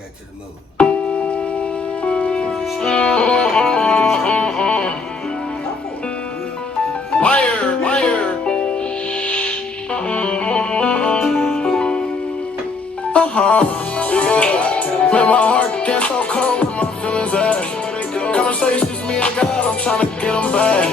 back to the movie. Liar. Man, my heart gets so cold when my feelings at. Conversations, me and God, I'm trying to get them back.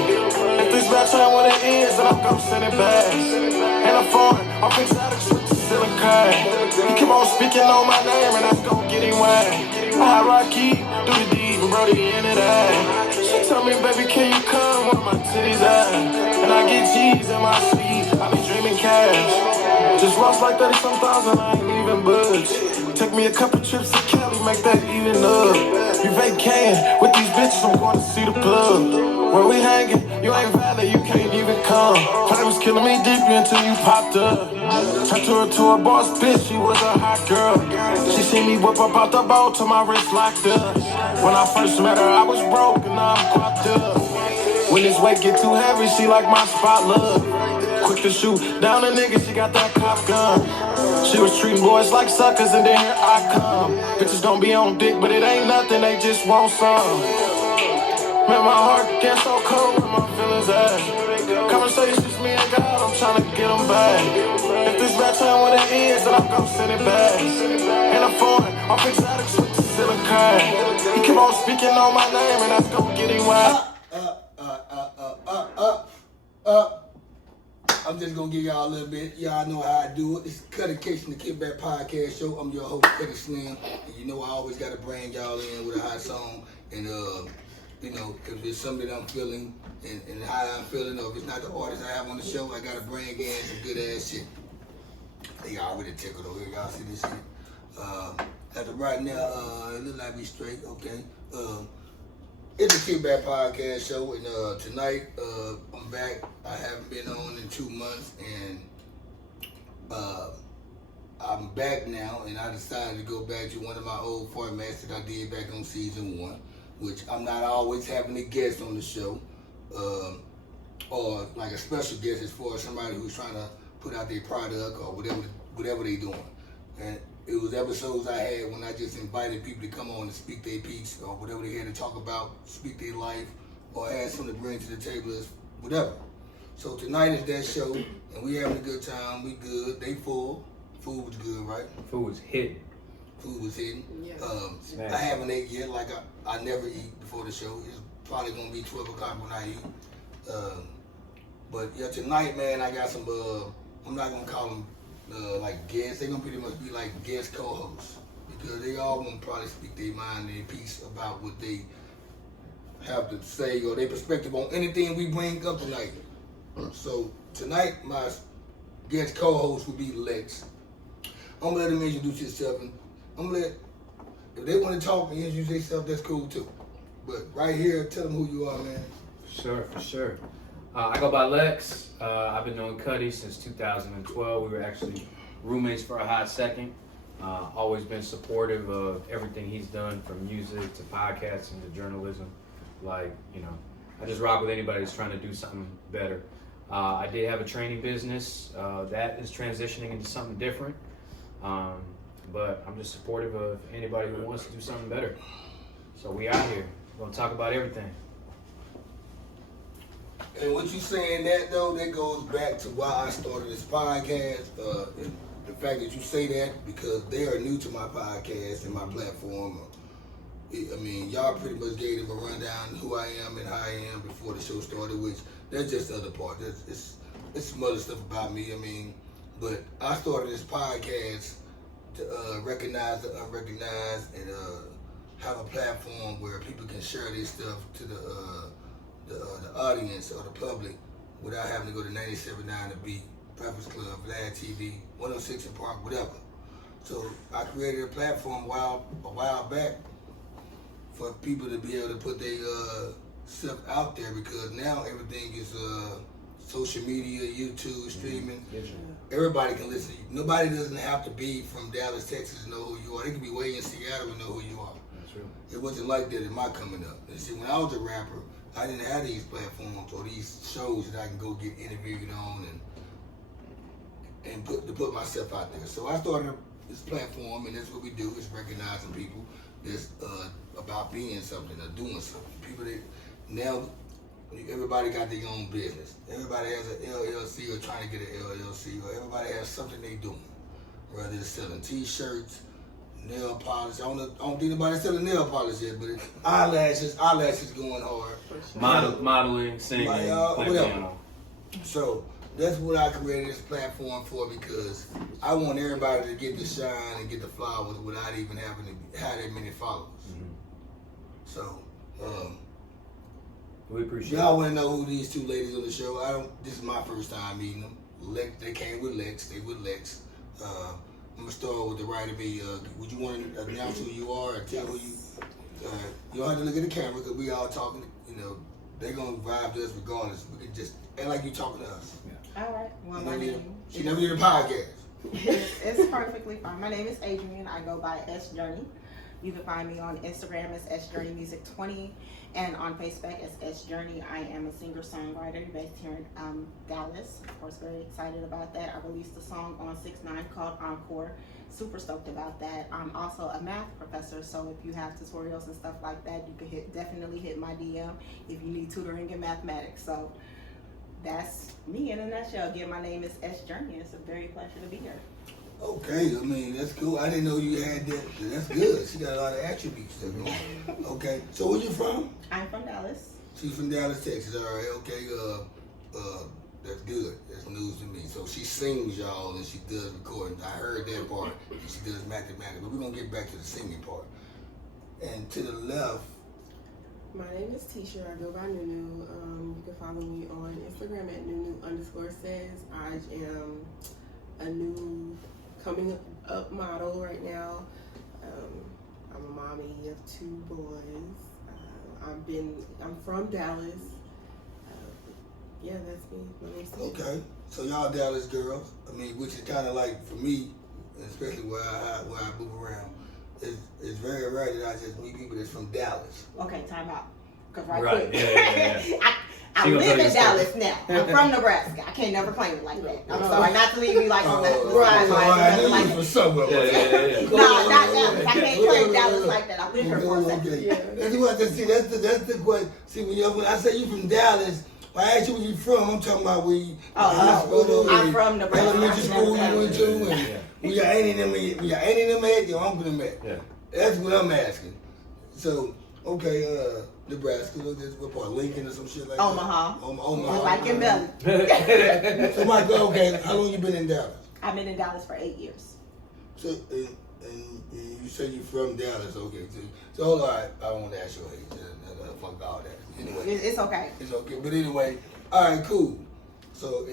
If this bad time when it ends, then I'm gonna send it back. And I'm foreign, I'm exotic, switch to ceiling crack. He keep on speaking on my name, and that's gonna get him whacked. I Rocky, do the deed, and bro, the end of that. She tell me, baby, can you come where my titties at? And I get G's in my sleeve, I be dreaming cash. Just lost like 30-some thousand, I ain't even budge. Took me a couple trips to Cali, make that even up. You vacating with these bitches, I'm going to see the plug. Where we hanging, you ain't valid, you can't even come. Probably was killing me deeply until you popped up. Turned to a boss bitch, she was a hot girl. She seen me whip up out the boat till my wrist locked up. When I first met her, I was broke and now I'm guapped up. When this weight get too heavy, she like my spot love. Quick to shoot down a nigga, she got that cop gun. She was treating boys like suckers and then here I come. Bitches gon' be on dick, but it ain't nothing, they just want some. Man, my heart gets so cold when my feelings at. Conversations, me and God, I'm trying to get them back. If this bad time when it ends, then I'm gonna send it back. And I'm foreign, I'm exotic, switch to ceiling crack. He keep on speaking on my name, and that's gonna get him whacked. I'm just gonna give y'all a little bit. Y'all know how I do it. It's Cuttication, the Kickback Podcast Show. I'm your host, Cutty Slim. And you know I always gotta bring y'all in with a hot song. And you know, if it's something that I'm feeling and how I'm feeling, or if it's not the artist I have on the show, I gotta bring in some good ass shit. They already tickled over here. Y'all see this shit? As of right now, it look like we straight, okay. It's a Kickback Podcast Show, and tonight I'm back. I haven't been on in 2 months, and I'm back now, and I decided to go back to one of my old formats that I did back on season 1, which I'm not always having a guest on the show, or like a special guest as far as somebody who's trying to put out their product or whatever they doing. And it was episodes I had when I just invited people to come on and speak their piece or whatever they had to talk about, speak their life, or had something to bring to the table, whatever. So tonight is that show, and we having a good time. We good. They full. Food was good, right? Food was hitting. Food was hitting. Yeah. I haven't ate yet. Like I never eat before the show. It's probably gonna be 12 o'clock when I eat. But yeah, tonight, man, I got some. I'm not gonna call them like guests. They gonna pretty much be like guest co-hosts because they all gonna probably speak their mind, their piece about what they have to say or their perspective on anything we bring up tonight. So tonight, my guest co-host will be Lex. I'm gonna let him introduce himself, and I'm gonna let, if they want to talk and introduce themselves, that's cool too. But right here, tell them who you are, man. For sure. I go by Lex. I've been knowing Cuddy since 2012. We were actually roommates for a hot second. Always been supportive of everything he's done, from music to podcasting to journalism. Like, you know, I just rock with anybody that's trying to do something better. I did have a training business that is transitioning into something different. But I'm just supportive of anybody who wants to do something better. So we out here. We're gonna talk about everything. And what you saying that though, that goes back to why I started this podcast. The fact that you say that because they are new to my podcast and my platform. I mean, y'all pretty much gave them a rundown who I am and how I am before the show started, which that's just the other part. It's some other stuff about me. I mean, but I started this podcast to recognize the unrecognized and have a platform where people can share this stuff to the audience or the public without having to go to 97.9 The Beat, Breakfast Club, Vlad TV, 106 in Park, whatever. So I created a platform a while back for people to be able to put their stuff out there because now everything is social media, YouTube, streaming. Everybody can listen. Nobody doesn't have to be from Dallas, Texas to know who you are. They can be way in Seattle and know who you are. That's true. It wasn't like that in my coming up. And see, when I was a rapper, I didn't have these platforms or these shows that I can go get interviewed on and put myself out there. So I started this platform, and that's what we do, is recognizing people that's about being something or doing something. People that now, everybody got their own business. Everybody has an LLC or trying to get an LLC, or everybody has something they doing. Whether it's selling T-shirts, nail polish. I don't think anybody's selling nail polish yet, but eyelashes going hard. Modeling, singing, playing piano. So that's what I created this platform for, because I want everybody to get the shine and get the flowers without even having to have that many followers. So we appreciate y'all want to know who these two ladies on the show? This is my first time meeting them. They came with Lex. They with Lex. I'm gonna start with the right of me. Would you want to announce who you are or tell who you? You don't have to look at the camera because we all talking. You know, they're gonna vibe to us regardless. We can just act like you talking to us. Yeah. All right. Well, my name. She never did a podcast. It's perfectly fine. My name is Adrian. I go by S.Journey. You can find me on Instagram as S.Journey Music 20 and on Facebook as S.Journey. I am a singer-songwriter based here in Dallas. Of course, very excited about that. I released a song on 6ix9ine called Encore. Super stoked about that. I'm also a math professor, so if you have tutorials and stuff like that, you can definitely hit my DM if you need tutoring in mathematics. So that's me in a nutshell. Again, my name is S.Journey. It's a very pleasure to be here. Okay, I mean, that's cool. I didn't know you had that. That's good. She got a lot of attributes there going. Okay, so where you from? I'm from Dallas. She's from Dallas, Texas. All right, okay. That's good. That's news to me. So she sings, y'all, and she does recording. I heard that part. And she does mathematics. But we're going to get back to the singing part. And to the left. My name is Tisha. I go by Nunu. You can follow me on Instagram at Nunu_says. I am a new coming up model right now. I'm a mommy of 2 boys. I'm from Dallas. Yeah, that's me. My name's Tisha. Okay, so y'all Dallas girls. I mean, which is kind of like, for me, especially where I move around, it's very rare that I just meet people that's from Dallas. Okay, time out. Because Right, quick. yeah. I live in Dallas now. I'm from Nebraska. I can't never claim it like that. I'm sorry, not to leave you like on that. I knew for somewhere. No, not Dallas. I can't claim Dallas like that. I live here for a second. Okay. That's what that's the question. See, when I say you from Dallas, when I ask you where you from, I'm talking about where you. I'm from Nebraska. Elementary school you went to, and where your auntie them at, your uncle them at. Yeah. That's what I'm asking. So, okay, Nebraska, what part? Lincoln or some shit like that? Omaha. Like in Belly. So, Michael, okay, how long you been in Dallas? I've been in Dallas for 8 years. So, and you say you're from Dallas, okay. So hold on, I don't want to ask your age. Fuck all that. Anyway. It's okay. It's okay. But anyway, all right, cool. So,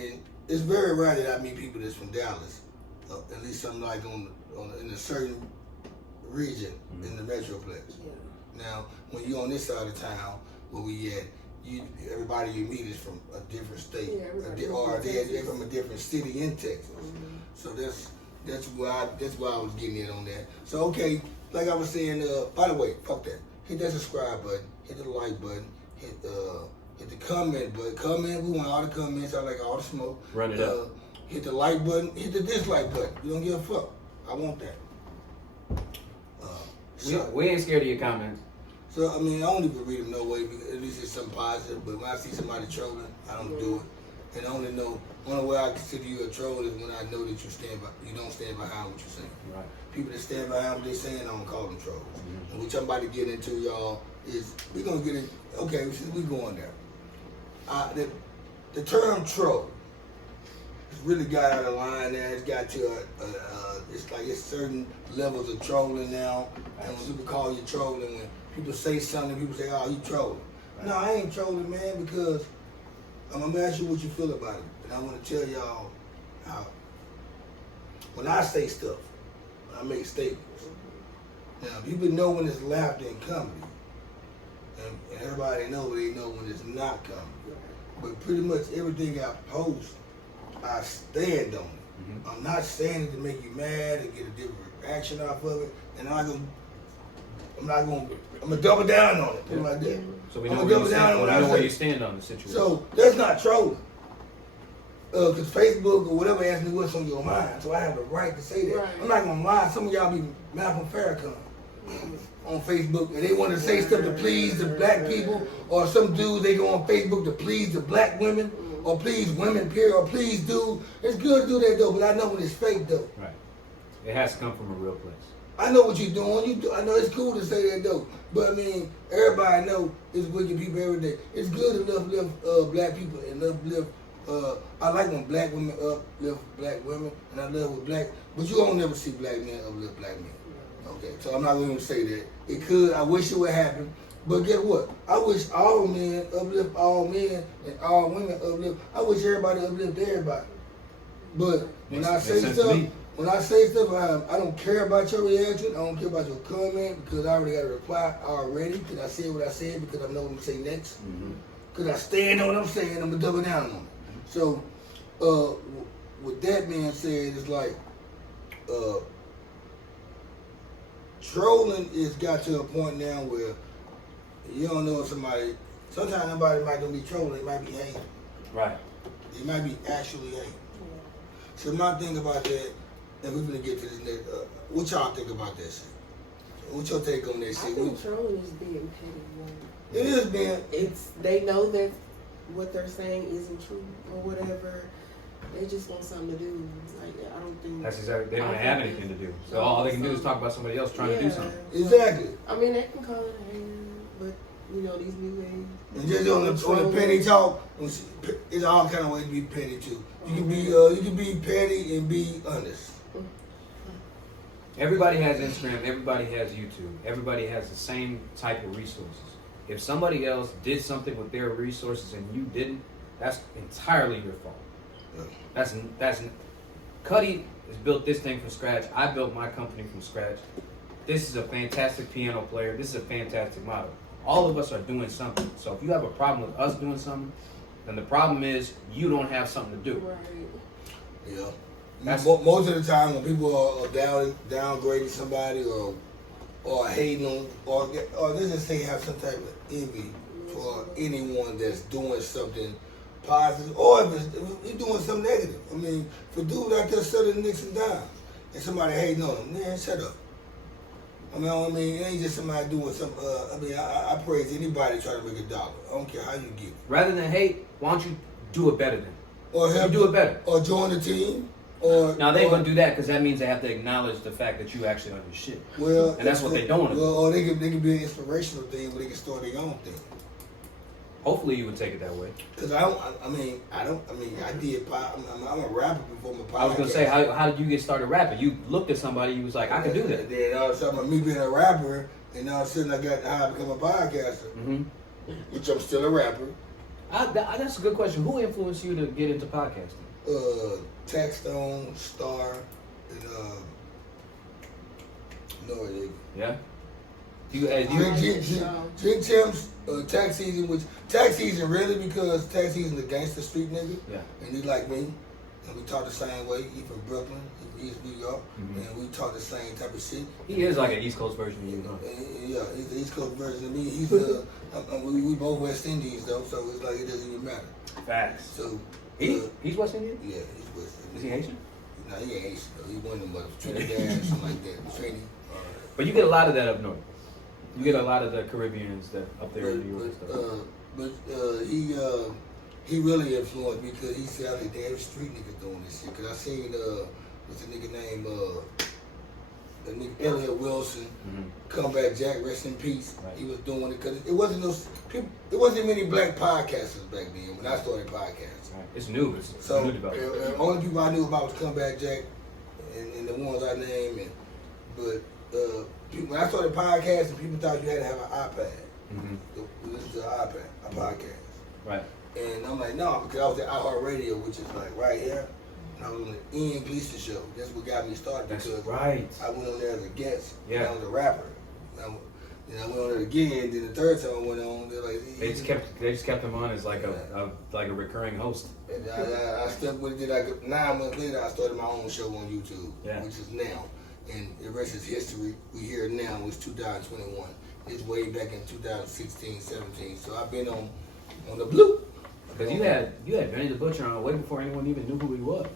it's very rare that I meet people that's from Dallas. At least I'm like in a certain region in the Metroplex. Yeah. Now, when you on this side of town, where we at, everybody you meet is from a different state, or they're from a different city in Texas. So that's why I was getting in on that. So okay, like I was saying, by the way, fuck that. Hit that subscribe button, hit the like button, hit the comment button. Comment, we want all the comments. I like all the smoke. Run it up. Hit the like button, hit the dislike button. We don't give a fuck. I want that. We ain't scared of your comments. So, I mean, I don't even read them no way, because at least it's something positive, but when I see somebody trolling, I don't do it. And I only way I consider you a troll is when I know that you don't stand behind what you're saying. Right. People that stand behind what they're saying, I don't call them trolls. And what I'm about to get into, y'all, is we're going to get in, okay, we going there. The term troll, it's really got out of line now. It's got to it's like it's certain levels of trolling now. And when people call you trolling, when people say something, people say, oh, you trolling. Right. No, I ain't trolling, man, because I'm going to ask you what you feel about it. And I want to tell y'all how, when I say stuff, I make statements. Now, people know when it's laughter and comedy. And everybody knows when it's not comedy. But pretty much everything I post, I stand on it. I'm not saying it to make you mad and get a different reaction off of it. And I'm gonna double down on it. Like that. So we know where you stand on the situation. So that's not trolling. because Facebook or whatever asked me what's on your mind, so I have the right to say that. Right. I'm not gonna lie. Some of y'all be Malcolm Farrakhan on Facebook, and they want to say stuff to please the black people, or some dudes they go on Facebook to please the black women, or please women, period, or please dude. It's good to do that though, but I know when it's fake though. Right. It has to come from a real place. I know what you're doing. I know it's cool to say that though, but I mean, everybody know it's wicked people every day. It's good to uplift black people and uplift. I like when black women uplift black women, and I love with black. But you don't never see black men uplift black men. Okay, so I'm not going to say that. It could. I wish it would happen. But guess what? I wish all men uplift all men and all women uplift. I wish everybody uplift everybody. But when I say stuff, I don't care about your reaction. I don't care about your comment because I already got a reply already. Because I said what I said because I know what I'm saying next. Because I stand on what I'm saying. I'm going to double down on it. So, with that being said, it's like, trolling is got to a point now where you don't know if somebody. Sometimes somebody might not be trolling. It might be hating. Right. It might be actually hating. So my thing about that, and we're gonna get to this next. What y'all think about that shit? What's your take on that shit? I think trolling is being petty. It is being. They know that what they're saying isn't true or whatever. They just want something to do. Like I don't think That's exactly. They don't have anything to do, so all they can do is talk about somebody else trying to do something. Exactly. I mean, they can call it hating, but you know these new ways. And just on the petty talk, it's all kind of ways to be petty too. You can be petty and be honest. Everybody has Instagram. Everybody has YouTube. Everybody has the same type of resources. If somebody else did something with their resources and you didn't, that's entirely your fault. That's Cuddy has built this thing from scratch. I built my company from scratch. This is a fantastic piano player. This is a fantastic model. All of us are doing something. So if you have a problem with us doing something, then the problem is you don't have something to do. Right. Yeah. That's Most of the time when people are downgrading somebody or hating on or let's just say have some type of envy for anyone that's doing something positive or if you're doing something negative. I mean, for dudes out there shutting Nixon down and somebody hating on them, man, shut up. I mean, it ain't just somebody doing something. I praise anybody trying to make $1. I don't care how you get it. Rather than hate, why don't you do it better then? Or help do it better. Or join the team. Or now they ain't gonna do that because that means they have to acknowledge the fact that you actually on your shit. Well, and that's what they don't want to do. Or they can be an inspirational thing where they can start their own thing. Hopefully you would take it that way. Cause I did pop. I'm a rapper before my podcast. I was gonna say, how did you get started rapping? You looked at somebody, you was like, I can do that. Then all of a sudden, me being a rapper, and all of a sudden I got how I become a podcaster, which I'm still a rapper. That's a good question. Who influenced you to get into podcasting? Taxstone, Star, and no idea. Yeah. Drink Champs, tax season really because tax season a gangster street nigga. Yeah. And he like me. And we talk the same way. He from Brooklyn, he East New York, and we talk the same type of shit. He is like an East Coast version of you, huh? Yeah, he's the East Coast version of me. He's we both West Indies though, so it's like it doesn't even matter. Facts. So he's West Indian? Yeah, he's West Indian. Is he Haitian? No, he ain't Haitian though. He one of them motherfuckers, Trinidad, something like that. Trini. But you get a lot of that up north. You get a lot of the Caribbeans that up there in New York and stuff. He really influenced me because he said, I think damn street niggas doing this shit. Because I seen, what's the nigga name, the nigga Elliot Wilson, Comeback Jack, rest in peace. Right. He was doing it because it wasn't many black podcasters back then when I started podcasting. Right. It's new. It's new development. Only people I knew about was Comeback Jack and the ones I named. But when I started podcasting, people thought you had to have an iPad. This is an iPad, a podcast. Right. And I'm like, no, because I was at iHeartRadio, which is like right here. And I was on the Ian Gleason show. That's what got me started. That's because right. I went on there as a guest. Yeah. And I was a rapper. I went on there again. Then the third time I went on, they're like, They just kept him on as like a recurring host. And I stuck with it. Like 9 months later, I started my own show on YouTube, which is now. And the rest is history. We here now. It's 2021. It's way back in 2016, 17. So I've been on the blue. Because you had Benny the Butcher on way before anyone even knew who he was.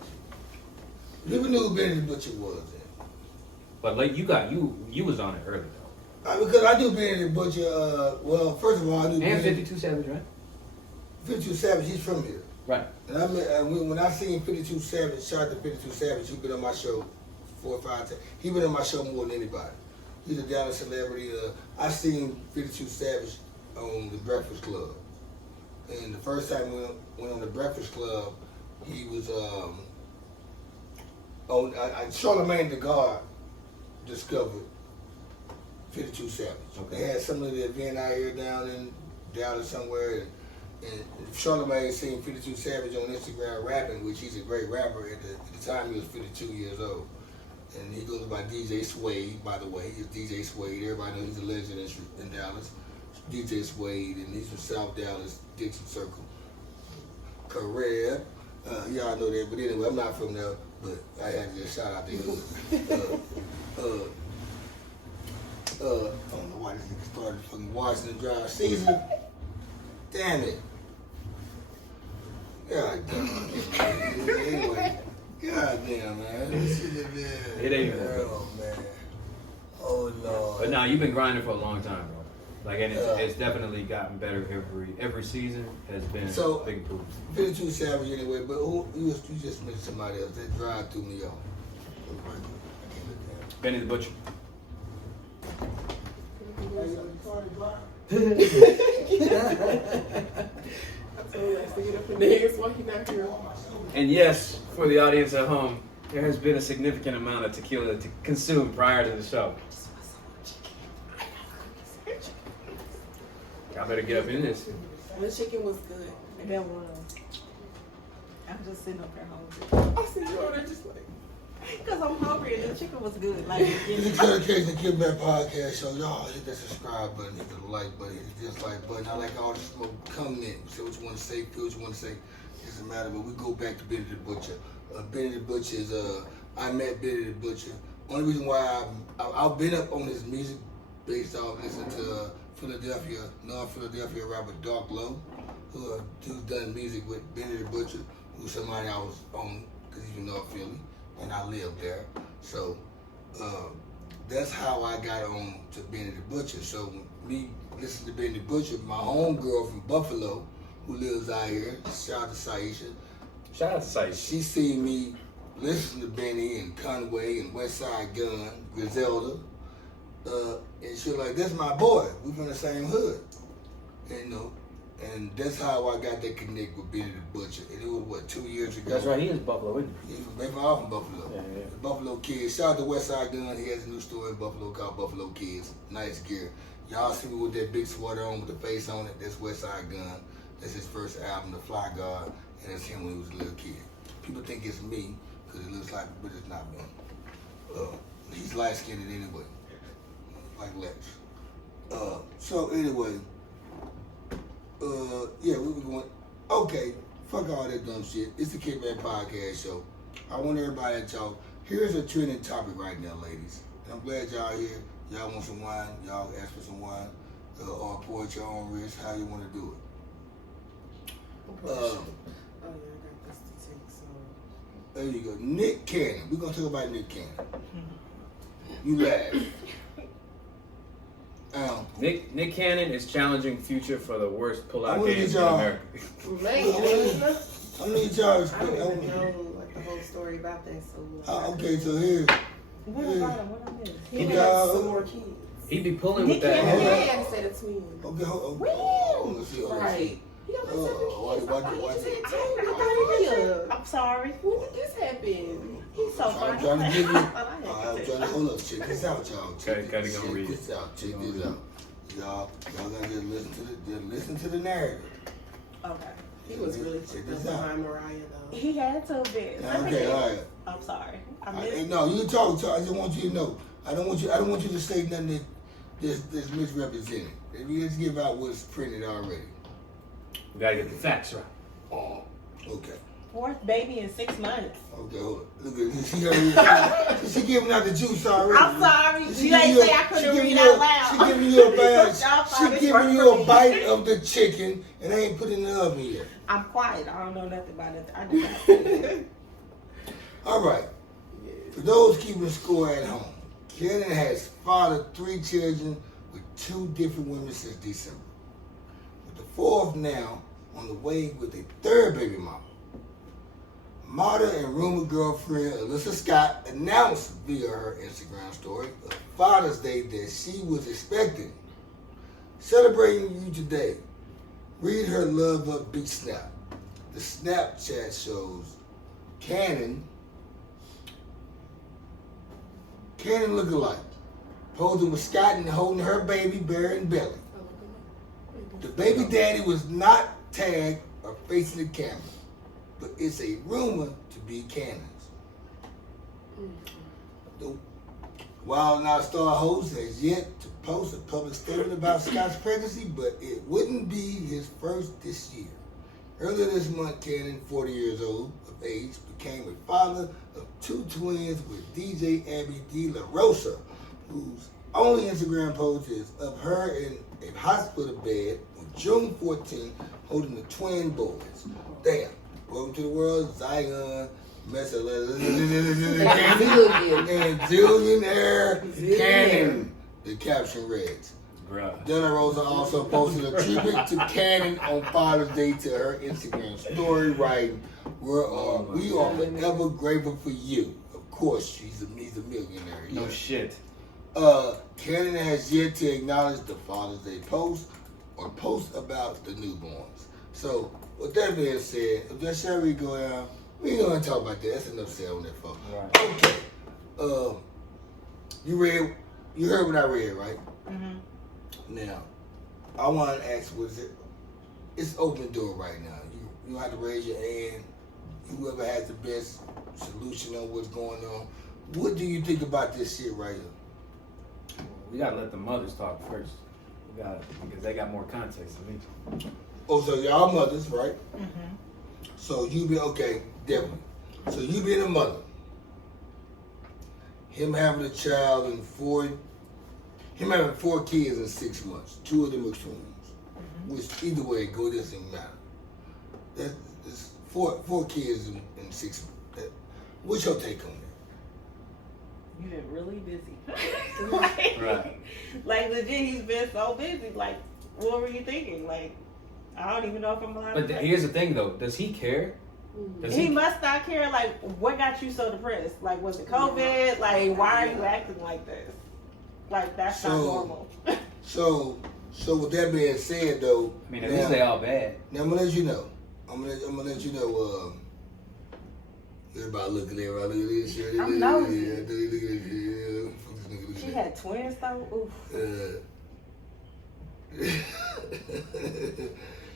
People knew who Benny the Butcher was then. But like you was on it early though. Because I knew Benny the Butcher, well, first of all, I knew And Benny. 52 Savage, right? 52 Savage, he's from here. Right. And when I seen 52 Savage, shout out to 52 Savage, he been on my show 4 or 5 times. He been on my show more than anybody. He's a Dallas celebrity. I seen 52 Savage on the Breakfast Club. And the first time we went on the Breakfast Club, he was on Charlemagne the God discovered 52 Savage. Okay. They had some of the event out here down in Dallas somewhere, and Charlemagne seen 52 Savage on Instagram rapping, which he's a great rapper. At the time, he was 52 years old. And he goes by DJ Suede, by the way. He's DJ Suede. Everybody knows he's a legend in Dallas. DJ Suede, and he's from South Dallas, Dixon Circle. Correct. Y'all know that, but anyway, I'm not from there, but I had to just shout out to him. I don't know why this nigga started fucking Washington Drive season. Damn it. God damn it. Anyway, God damn, man. This is a It ain't oh, man. Oh, Lord. But now you've been grinding for a long time, bro. Like, and it's definitely gotten better every season. Has been So, big improvement. 52 Savage anyway, but you just mentioned somebody else. That drive threw me off. Benny the Butcher. I told us to get up in there. Why he not here? And yes, for the audience at home, there has been a significant amount of tequila to consume prior to the show. Y'all better get up in this. The chicken was good. That was. I'm just sitting up there hungry. I see you on there just like. Because I'm hungry and the chicken was good. Like, It's a Dedication to Kickback Podcast show. Y'all hit that subscribe button, hit the like button, hit the dislike button. I like all the smoke. Comment, say what you want to say, feel what you want to say. Doesn't matter, but we go back to Benny the Butcher. Benny the Butcher is, I met Benny the Butcher. Only reason why I've been up on his music based off listening to non-Philadelphia rapper Dark Low, who's done music with Benny the Butcher, who's somebody I was on because he's from North Philly. And I lived there. So that's how I got on to Benny the Butcher. So me listening to Benny the Butcher, my homegirl from Buffalo, who lives out here, shout out to Saisha. Shout out to Sice. She seen me listen to Benny and Conway and West Side Gun, Griselda. And she was like, that's my boy. We from the same hood. And, and that's how I got that connect with Benny the Butcher. And it was, 2 years ago? That's right, he is Buffalo, isn't he? He's from Buffalo. Yeah. The Buffalo Kids. Shout out to West Side Gun. He has a new store in Buffalo called Buffalo Kids. Nice gear. Y'all see me with that big sweater on with the face on it. That's West Side Gun. That's his first album, The Fly Guard. And that's him when he was a little kid. People think it's me because it looks like me, but it's not me. He's light-skinned anyway. Like Lex. So anyway, yeah, we were going, okay, fuck all that dumb shit. It's the Kickback Podcast show. I want everybody to talk. Here's a trending topic right now, ladies. And I'm glad y'all here. Y'all want some wine, y'all ask for some wine, or pour at your own risk, how you want to do it. Oh yeah, I got this to take. So There you go. Nick Cannon. We're going to talk about Nick Cannon. You laugh. Nick Cannon is challenging Future for the worst I pullout wanna games get in y'all- America. man, I need y'all to I don't even speak. know like the whole story about that. So Okay, so here. what about him? What I missed? he Okay. got some more kids. He be pulling with Nick that. Cannon. Yeah, instead of twins. Okay, hold on. Let's see. Right. He got like 7 kids. Watch I it. thought he did. I'm sorry. When did this happen? He's so funny. I'm trying to give you. I thought I had I'm to trying to hold up. Check this out, y'all. Okay, Check Cuddy gonna read this out. Check this out. Y'all gotta just listen to the narrative. Okay. He was really Check fucked up this out. behind Mariah though. He had to have been. Okay, all right. I'm sorry. I missed. No, you talk. I just want you to know. I don't want you to say nothing that's misrepresented. If you just give out what's printed already. We gotta get the facts right. Oh, okay. 4th baby in 6 months. Okay, hold on. Look at this. She giving out the juice already. I'm sorry. She You ain't giving say I she couldn't giving read you out a- loud. She giving you a bite. Y'all She thought it's giving work you for a me. bite of the chicken, and I ain't putting it up yet. I'm quiet. I don't know nothing about it. I do not say that. All right. For those keeping score at home, Cannon has fathered 3 children with 2 different women since December, with the 4th now on the way with a 3rd baby mama. Marta and rumored girlfriend Alyssa Scott announced via her Instagram story of Father's Day that she was expecting. Celebrating you today. Read her love up big snap. The Snapchat shows Cannon look-alike, posing with Scott and holding her baby bare in belly. The baby daddy was not tagged or facing the camera, but it's a rumor to be Cannon's. The Wild Now Star host has yet to post a public statement about Scott's pregnancy, but it wouldn't be his first this year. Earlier this month, Cannon, 40 years old of age, became a father of 2 twins with DJ Abby De La Rosa, whose only Instagram post is of her in a hospital bed on June 14th holding the twin boys. Damn. Welcome to the world, Zion, and Zillionaire Cannon, the caption reads. Bruh. De La Rosa also posted a tribute to Cannon on Father's Day to her Instagram story, writing, we are forever grateful for you. Of course, he's a millionaire. No yeah. shit. Cannon has yet to acknowledge the Father's Day post or post about the newborns. So, with that being said, if that shall we go down, we ain't gonna talk about that. That's enough said on that, folks. Right. Okay. You heard what I read, right? Mm-hmm. Now, I want to ask, it's open door right now. You don't have to raise your hand. Whoever has the best solution on what's going on. What do you think about this shit right here? We gotta let the mothers talk first. Because they got more context than me. Oh, so y'all mothers, right? Mm-hmm. So you be, okay, definitely. So you being a mother. Him having a child in him having 4 kids in 6 months. 2 of them are twins. Mm-hmm. Which either way, it doesn't matter. That's 4 kids in 6 months. What's your take on that? You've been really busy. Right. Like legit, he's been so busy. Like, what were you thinking? Like, I don't even know if I'm allowed to. But here's the thing, though. Does he care? He must not care. Like, what got you so depressed? Like, was it COVID? Like, why are you acting like this? Like, that's not normal. So with that being said, though, I mean, at least they all bad. Now I'm gonna let you know. I'm gonna let you know. Everybody look at this shit. I'm nosy. Look at this. She had twins though. Oof.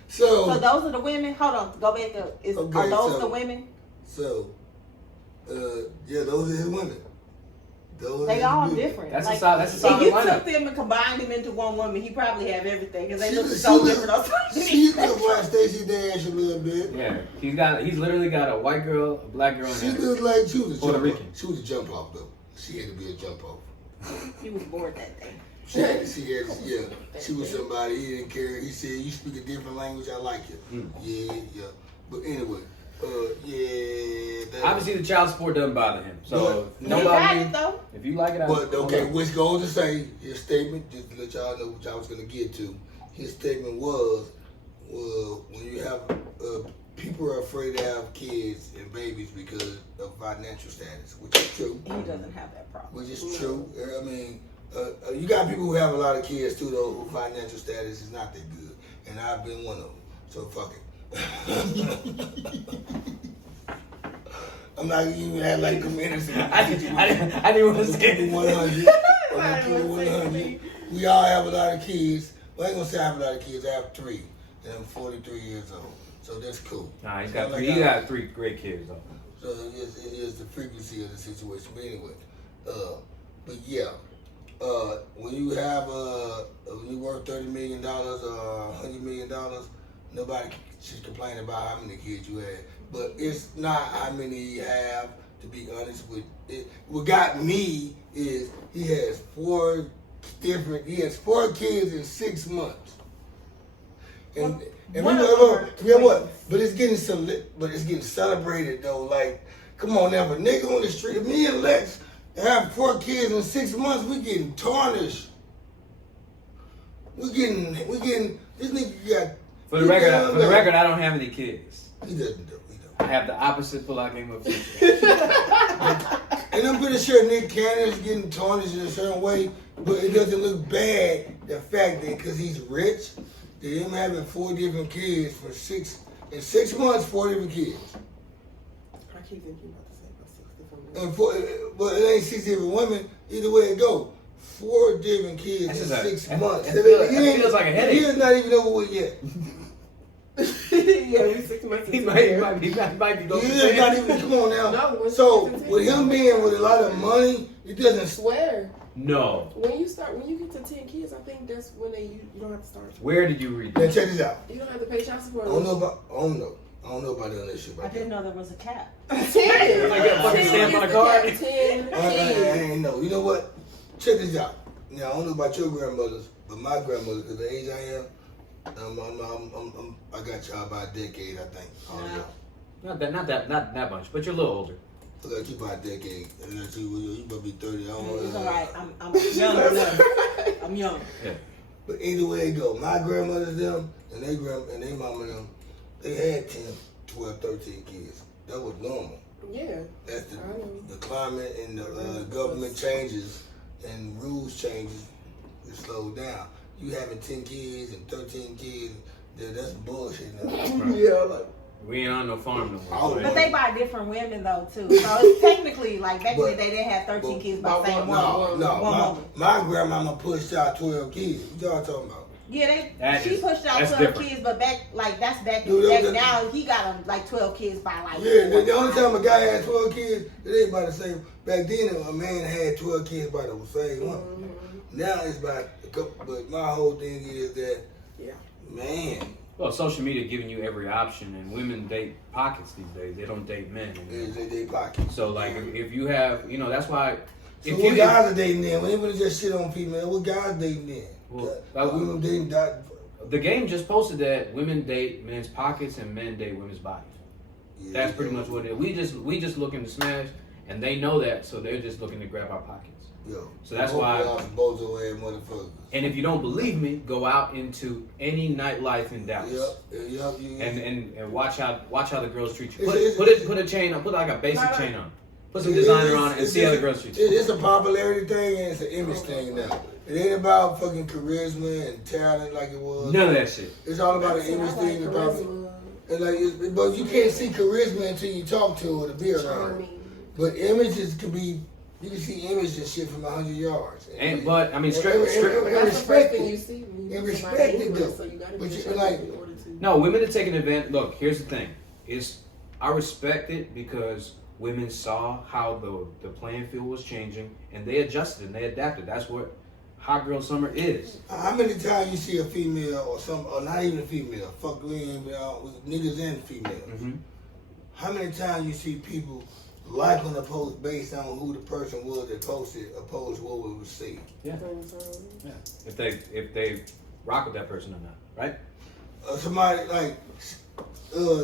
So those are the women. Hold on, go back up. Are those the women? So, yeah, those are his women. They all different. That's like, a solid if you lineup. took them and combined them into one woman, he probably have everything because they look so different. She look like Stacey Dash a little bit. Yeah, he's literally got a white girl, a black girl, and She looked like she was a Puerto jump Rican. off. She was a jump off though. She had to be a jump off. He was bored that day. She was somebody, he didn't care. He said, you speak a different language, I like it. Yeah. But anyway, obviously the child support doesn't bother him. So He got it though. If you like it, but okay, which goes to say, his statement, just to let y'all know what I was going to get to, his statement was, when you have, people are afraid to have kids and babies because of financial status, which is true. He doesn't have that problem. Which is true. I mean, you got people who have a lot of kids too, though, whose financial status is not that good, and I've been one of them. So fuck it. I'm not even had like committed. I didn't want to say 100. I'm 100. We all have a lot of kids. Well, I ain't gonna say I have a lot of kids. I have 3, and I'm 43 years old. So that's cool. Nah, he's got 3. He got 3 great kids though. So it is the frequency of the situation. But anyway, but yeah. When you have when you work $30 million or $100 million, nobody should complain about how many kids you had. but it's not how many he have. To be honest with it, what got me is he has 4 kids in 6 months, and one we of them are yeah, what? twins. But it's getting celebrated though. Like, come on now, if a nigga on the street, if me and Lex have 4 kids in 6 months, we getting tarnished. We getting this nigga got. For the record, I don't have any kids. He doesn't do. I have the opposite pull-out game of future. And I'm pretty sure Nick Cannon's getting tarnished in a certain way, but it doesn't look bad, the fact that because he's rich, that him having 4 different kids in 6 months, 4 different kids. I keep thinking about to say about 6 different And but it ain't 6 different women, either way it go. 4 different kids in 6 months. It feels like a headache. He is not even over with yet. Yeah, we 6 months. He might be going He is not even, come on now. No, So, with him being with a lot of money, it doesn't Swear. No. When you get to 10 kids, I think that's when you don't have to start. Where did you read Now that? check this out. You don't have to pay child support. I don't know about that shit. I didn't know there was a cap. 10. Like that fucking stamp on a card? 10 I kids. ain't know. You know what? Check this out. Now I don't know about your grandmothers, but my grandmother, because the age I am, I got y'all by a decade, I think. Not that much, but you're a little older. I got you by a decade. And I you about to be 30. I don't know. It's all right. I'm young enough. I'm young. Yeah. But either way it go, my grandmothers them and they mama them, they had 10, 12, 13 kids. That was normal. Yeah. That's the climate and the government changes and rules changes. It slowed down. You having 10 kids and 13 kids, that's bullshit. Yeah, like. We ain't on no farm no more. But they buy different women though too. So it's technically like back in the day they had 13 kids by the same woman. No, my grandmama pushed out 12 kids. What y'all talking about? Yeah, she pushed out 12 different. kids, but back back now he got like 12 kids by like. Yeah, the only time a guy had 12 kids, it ain't about the same. Back then, a man had 12 kids by the same one. Mm-hmm. Now it's by a couple. But my whole thing is that, man. Well, social media giving you every option, and women date pockets these days. They don't date men anymore. They date pockets. So, like, if you have, that's why. So what guys are dating then? When they just shit on female, what guys dating then? Women dating that. The game just posted that women date men's pockets and men date women's bodies. Yeah, That's pretty much what it is. We just looking to smash, and they know that, so they're just looking to grab our pockets. Yo, so that's why. Both of them motherfuckers. And if you don't believe me, go out into any nightlife in Dallas. Yep. And watch how the girls treat you. Put a chain on. Put like a basic chain on. Put some designer on it and see how the girls treat you. It's a popularity thing and it's an image thing now. It ain't about fucking charisma and talent like it was. None of that shit. It's all about an image thing. But you can't see charisma until you talk to her to be around. But images can be. You can see images and shit from 100 yards. But I mean, respect it. You see and respect it though. So you gotta but be you like. No, women are taking advantage. Look, here's the thing: I respect it because women saw how the playing field was changing and they adjusted and they adapted. That's what hot girl summer is. How many times you see a female or not even a female? Fuck with niggas and females. Mm-hmm. How many times you see people like on the post based on who the person was that posted opposed to what we would see? Yeah. If they rock with that person or not, right? Somebody like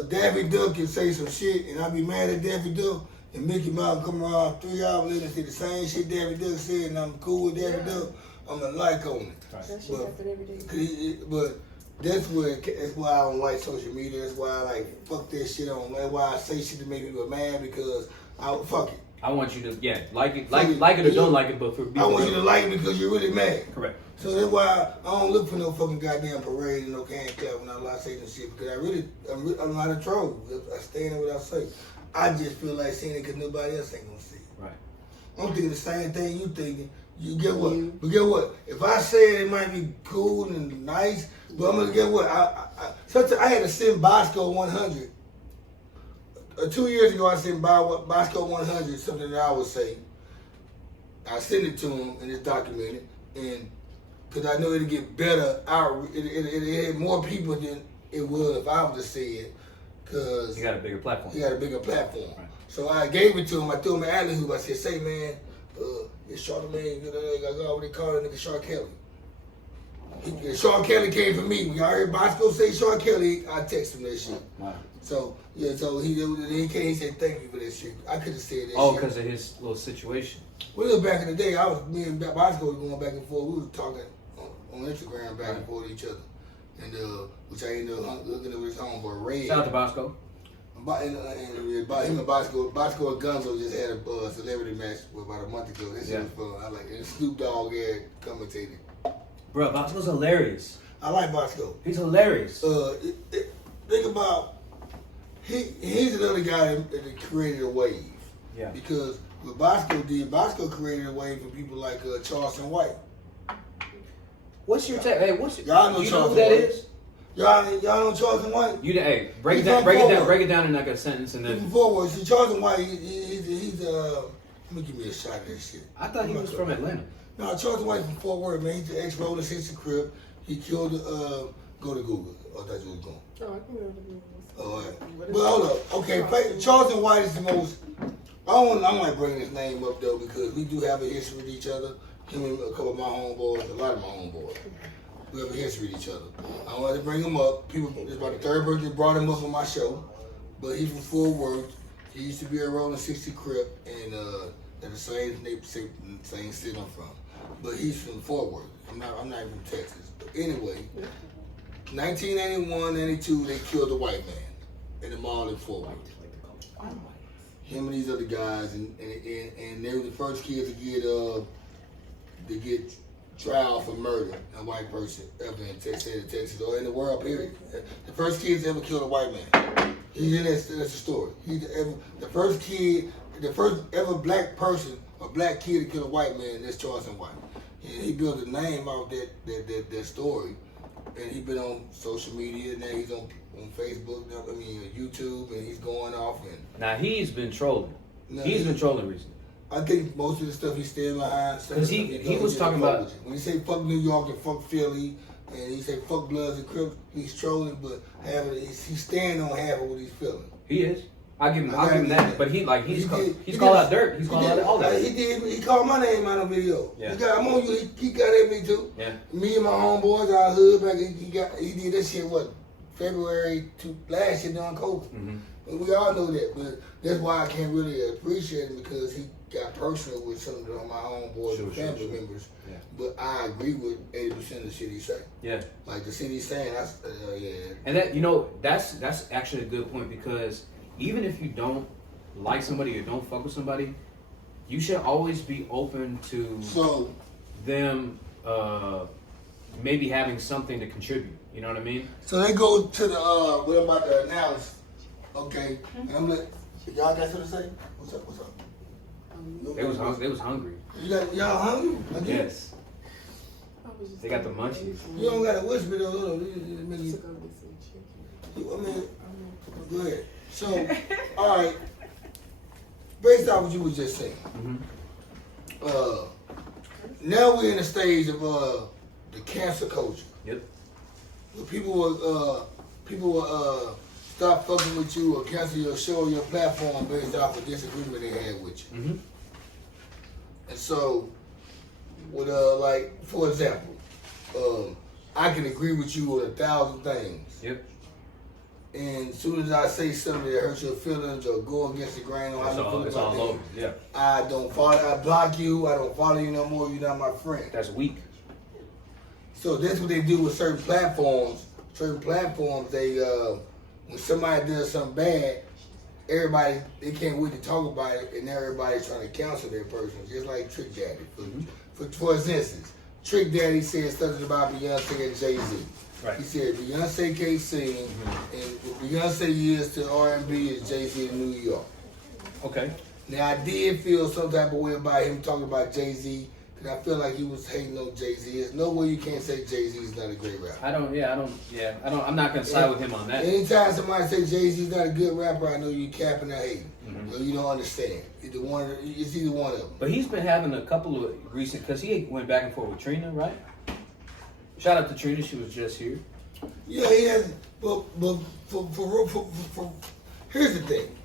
Daffy Duck can say some shit and I be mad at Daffy Duck and Mickey Mouse come around 3 hours later and say the same shit Daffy Duck said and I'm cool with Daffy Duck, I'm a like on it. Right. That shit happen every day. But that's why I don't like social media. That's why I like fuck that shit on. That's why I say shit to make people mad because fuck it. I want you to like it or don't like it, but I want you to like it because you're really mad. Correct. So that's why I don't look for no fucking goddamn parade and no can clap when I say this shit because I'm not a troll. I stand in what I say. I just feel like saying it because nobody else ain't gonna see it. Right. I'm thinking the same thing you thinking. You get what? But get what? If I say it might be cool and nice, but I'm gonna get what? I had to send Bosco 100. 2 years ago, I sent Bosco 100 something that I would say. I sent it to him and it's documented, and because I know it'd get better. It had more people than it would if I was to say it. because he got a bigger platform. Right. So I gave it to him. I threw him an alley hoop. I said, "Say, man, it's Charlamagne. I got what they call that nigga Sean Kelly. Sean Kelly came for me. When y'all heard Bosco say Sean Kelly, I text him that shit. Wow. So yeah, so he came. He said, "Thank you for that shit." I could have said that. Oh, shit. because of his little situation. Well, it was back in the day. Me and Bosco was going back and forth. We was talking on Instagram back and forth to each other, and which I ended up looking at his homeboy Red. Shout out to Bosco. About him and Bosco and Gunzo just had a celebrity match about a month ago. That shit was fun. I like it. And Snoop Dogg had commentated. Bro, Bosco's hilarious. I like Bosco. He's hilarious. Think about he's another guy that created a wave. Yeah. Because what Bosco did, Bosco created a wave for people like Charleston White. What's your take? Hey, y'all know you Charleston know who that White? is? Y'all know Charleston White? Break it down in like a sentence and then. Forward. See, Charleston White, he's let me give me a shot at that shit. I thought he was from Atlanta. No, Charleston White from Fort Worth, man. He's the ex-roller since the crib. He killed go to Google. I thought you was going. Oh, I can remember the All right. But hold up. Okay, Charleston White is the most. I don't like bringing his name up though because we do have a history with each other. Him and a couple of my homeboys, a lot of my homeboys. We have a history with each other. I don't like to bring him up. People, it's about the third person that brought him up on my show. But he's from Fort Worth. He used to be a rolling 60 Crip and at the same city I'm from. But he's from Fort Worth. I'm not even from Texas. But anyway, 1981, 92, they killed a white man in the mall in Fort Worth. Him and these other guys, and they were the first kids to get trial for murder, a white person ever in Texas or in the world, period. The first kids ever killed a white man. That's the story. He's the first kid, the first ever black person, a black kid to kill a white man. That's Charleston White. And he built a name out that story, and he's been on social media. Now he's on Facebook, YouTube, and he's going off. And now he's been trolling. He's been trolling recently. I think most of the stuff he's standing behind. Because he was talking about when he say fuck New York and fuck Philly, and he say fuck Bloods and Crips, he's trolling, but he's standing on half of what he's feeling. He is. I'll give him that. But he's called out dirt. He's called out all that. He called my name out on video. Yeah. I'm on you. He got at me too. Yeah. Me and my homeboys, our hood back. He did that shit February last year during COVID. Mm-hmm. And we all know that, but that's why I can't really appreciate him because he got personal with some of my homeboys and family members. Yeah. But I agree with 80% of the shit he say. Yeah. Like the shit he's saying, yeah. And that's actually a good point because even if you don't like somebody or don't fuck with somebody, you should always be open to them maybe having something to contribute. You know what I mean? So they go to the what I'm about to announce. Okay, and I'm like, y'all got something to say? What's up? They was hungry. Y'all hungry? Again? Yes. They got the munchies. You don't gotta whisper though. Go ahead. So, all right. Based off what you was just saying, now we're in the stage of the cancel culture. Yep. Where people will stop fucking with you or cancel your show or your platform based off a disagreement they had with you. Mm-hmm. And so, with like for example, I can agree with you on 1,000 things. Yep. And as soon as I say something that hurts your feelings or go against the grain on how you feel It's about all over. things, Yeah. I don't follow. I block you. I don't follow you no more. You're not my friend. That's weak. So that's what they do with certain platforms. Certain platforms, they when somebody does something bad, everybody they can't wait to talk about it, and everybody's trying to cancel their person. Just like Trick Daddy, for instance, Trick Daddy said something about Beyonce and Jay-Z. Right. He said Beyonce can't sing, and what Beyonce is to R&B is Jay-Z in New York. Okay. Now I did feel some type of way about him talking about Jay-Z, because I feel like he was hating on Jay-Z. There's no way you can't say Jay-Z is not a great rapper. I'm not gonna side with him on that. Anytime somebody say Jay-Z's not a good rapper, I know you capping or hating. Or you don't understand. It's either one of them. But he's been having a couple of recent, because he went back and forth with Trina, right? Shout out to Trina, she was just here. Yeah, he has. But for here's the thing.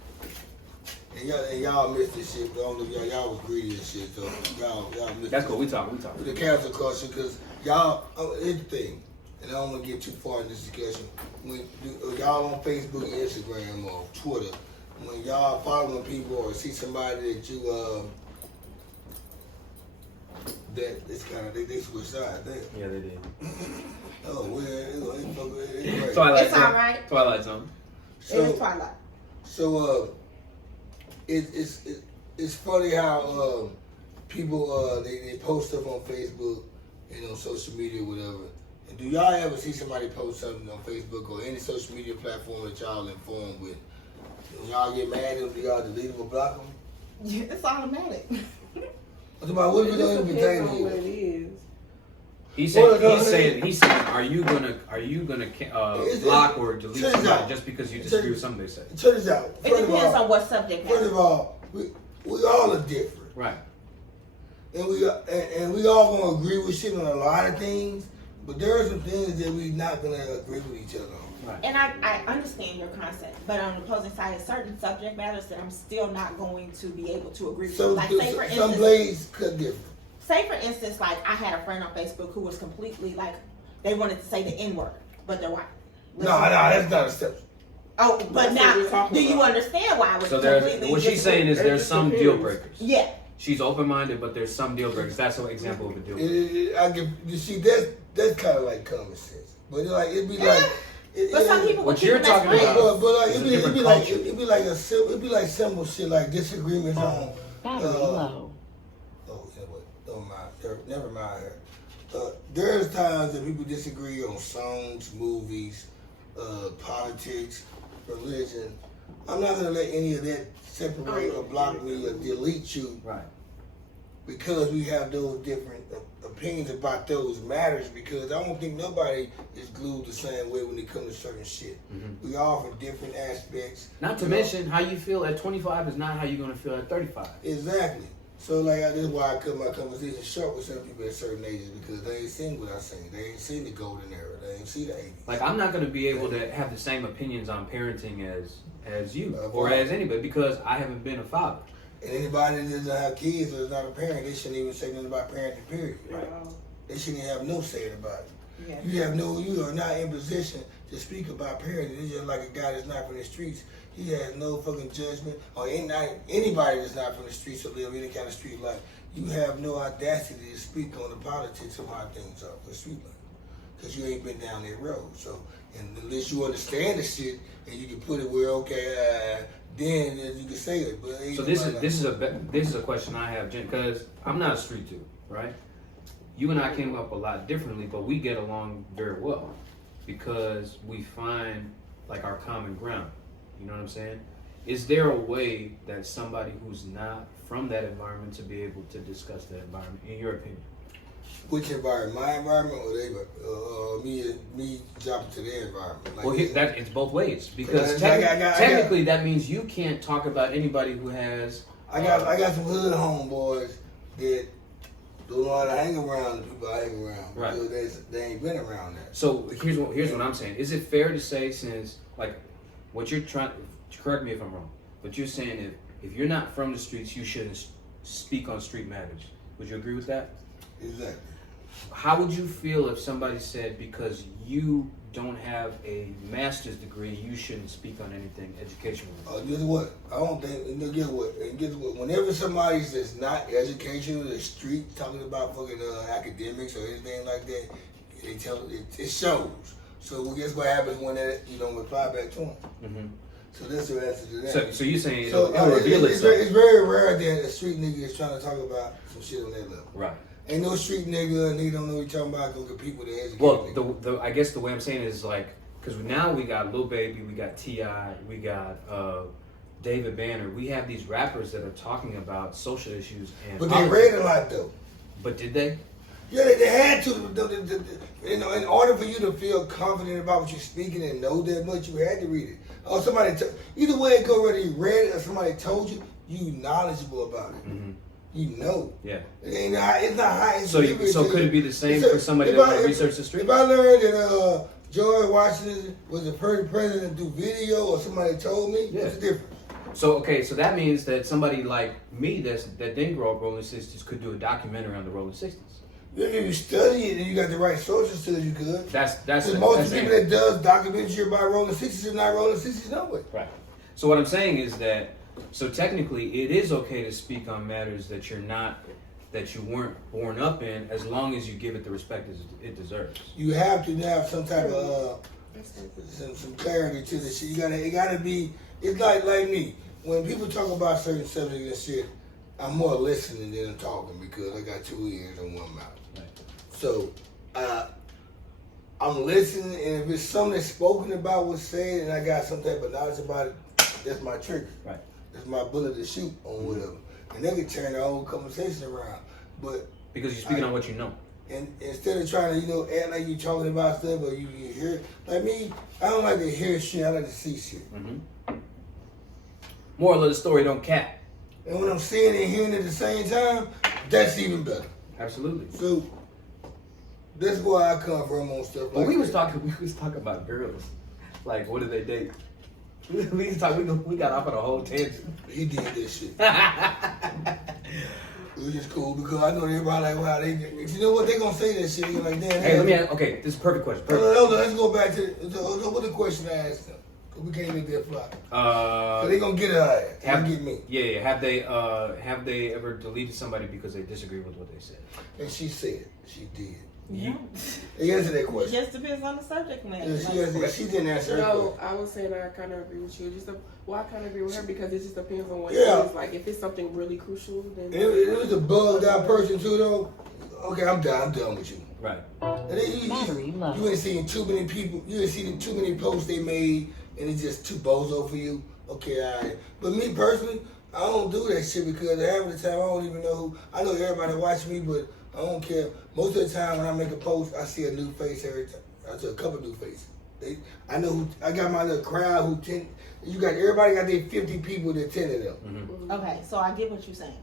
And y'all missed this shit. But I don't know if y'all was greedy and shit. So y'all missed. That's what we talk. The cancel culture, because y'all. Here's the thing. And I don't want to get too far in this discussion. When y'all on Facebook and Instagram or Twitter, when y'all following people or see somebody that you that it's kind of they switch sides there. Yeah, they did. Oh well, it's Twilight. It's all right. Twilight Zone. It is Twilight. So it's funny how people they post stuff on Facebook and on social media or whatever. And do y'all ever see somebody post something on Facebook or any social media platform that y'all informed with? And y'all get mad and do y'all delete them or block them? Yeah, it's automatic. What if it don't even pertain to on what it you? is. He's saying, are you gonna block or delete somebody just because you disagree with something they say? Check this out. It depends on what subject matter. First of all, we all are different. Right. And we all gonna agree with shit on a lot of things, but there are some things that we not gonna agree with each other on. Right. And I understand your concept, but on the opposing side, certain subject matters that I'm still not going to be able to agree with. Like, say for some instance, blades cut different. say for instance, like I had a friend on Facebook who was completely like, they wanted to say the N-word, but they're white. No, that's not acceptable. Oh, but That's what we're now, talking do you about. understand why I was So completely what she's saying is there's some deal breakers. Yeah. She's open-minded, but there's some deal breakers. That's an example of a deal breaker. You see, that's kind of like common sense, but it'd be like. But some people would What keep you're them as talking friends. about- But like, It's a it'd different be like culture. it'd be like simple shit like disagreements on. Battery low. Oh, you know what? Don't mind. Never mind her. There's times that people disagree on songs, movies, politics, religion. I'm not gonna let any of that separate or block me or delete you Right. because we have those different opinions about those matters, because I don't think nobody is glued the same way when it comes to certain shit. Mm-hmm. We all from different aspects. Not to mention, how you feel at 25 is not how you're gonna feel at 35. Exactly. So like that's why I cut my conversation short with some people at certain ages, because they ain't seen what I seen. They ain't seen the golden era. They ain't seen the 80s. Like, I'm not gonna be able to have the same opinions on parenting as you or Right. as anybody because I haven't been a father. And anybody that doesn't have kids or is not a parent, they shouldn't even say nothing about parenting, period. Right. They shouldn't even have no say about it. Yeah. You are not in position to speak about parenting. It's just like a guy that's not from the streets. He has no fucking judgment, or anybody that's not from the streets or live any kind of street life. You have no audacity to speak on the politics of how things are for street life, because you ain't been down that road. So, and unless you understand the shit and you can put it where then you can say it. But So this is a question I have, Jen, because I'm not a street dude, right? You and I came up a lot differently, but we get along very well because we find like our common ground. You know what I'm saying? Is there a way that somebody who's not from that environment to be able to discuss that environment, in your opinion? Which environment? My environment, or me jumping to their environment? Like, Well, it's both ways because I got- technically that means you can't talk about anybody who has. I got some hood homeboys that don't know how to hang around the people I hang around, Right. because they ain't been around that. So here's what I'm saying. Is it fair to say, since like what you're trying, correct me if I'm wrong, but you're saying if you're not from the streets, you shouldn't speak on street matters. Would you agree with that? Exactly. How would you feel if somebody said because you don't have a master's degree, you shouldn't speak on anything educational? Guess what? I don't think. And guess what? And guess what? Whenever somebody's that's not educational, the street talking about fucking academics or anything like that, they tell it shows. So guess what happens when you don't reply back to them? Mm-hmm. So that's the answer to that. So you're saying So it'll reveal it's itself. very rare that a street nigga is trying to talk about some shit on that level. Right. Ain't no street nigga and he don't know what you're talking about. Go compete with the educated Well, nigga. I guess the way I'm saying it is like, because now we got Lil Baby, we got T.I., we got David Banner. We have these rappers that are talking about social issues and. But they read a lot though. But did they? Yeah, they had to. You know, in order for you to feel confident about what you're speaking and know that much, you had to read it. Or either way it go, whether you read it or somebody told you, you knowledgeable about it. Mm-hmm. You know. Yeah. It's not high. So could it be the same for somebody that want to research the street? If I learned that George Washington was the first president to do video, or somebody told me? Yeah. What's the difference? So so that means that somebody like me that didn't grow up Rolling 60s could do a documentary on the Rolling 60s. If you study it and you got the right social skills, you could. That's Most people that does documentaries about Rolling 60s are not Rolling 60s no way. Right. So what I'm saying is that technically it is okay to speak on matters that you weren't born up in, as long as you give it the respect it deserves. You have to have some type of some clarity to the shit. It gotta be. It's like me. When people talk about certain subjects and shit, I'm more listening than I'm talking because I got 2 ears and 1 mouth. Right. So I'm listening, and if it's something that's spoken about, what's said, and I got some type of knowledge about it, that's my trigger. Right. That's my bullet to shoot on whatever. And they can turn the whole conversation around. But Because you're speaking on what you know. and instead of trying to, act like you talking about stuff or you hear, like me, I don't like to hear shit, I like to see shit. Mm-hmm. Moral of the story: don't cap. And when I'm seeing and hearing it at the same time, that's even better. Absolutely. So that's where I come from on stuff But like we was that. talking about girls. Like, what do they date? We got off on a whole tangent. He did this shit. It was just cool because I know everybody like, wow, you know what, they gonna say that shit. They're like, damn. Hey, let me ask, okay, this is a perfect question. Perfect. Hold on, let's go back to what the question I asked them. We can't make that fly. So they gonna get it out of it. They gonna get me. Yeah. Have they ever deleted somebody because they disagree with what they said? And she said she did. Yeah. He answered that It question. just depends on the subject matter. Yeah, she didn't answer her No, question. I was saying I kind of agree with you. I kind of agree with her because it just depends on what Yeah. it is. Like, if it's something really crucial, then... It was a bugged out person too, though. Okay, I'm done with you. Right. And then you ain't seen too many people. You ain't seen too many posts they made, and it's just too bozo for you. Okay, alright. But me personally, I don't do that shit because half of the time I don't even know who. I know everybody watch me, but I don't care. Most of the time when I make a post, I see a new face every time. I see a couple new faces. I know who. I got my little crowd who tend. Everybody got their 50 people that attended them. Mm-hmm. Okay, so I get what you're saying.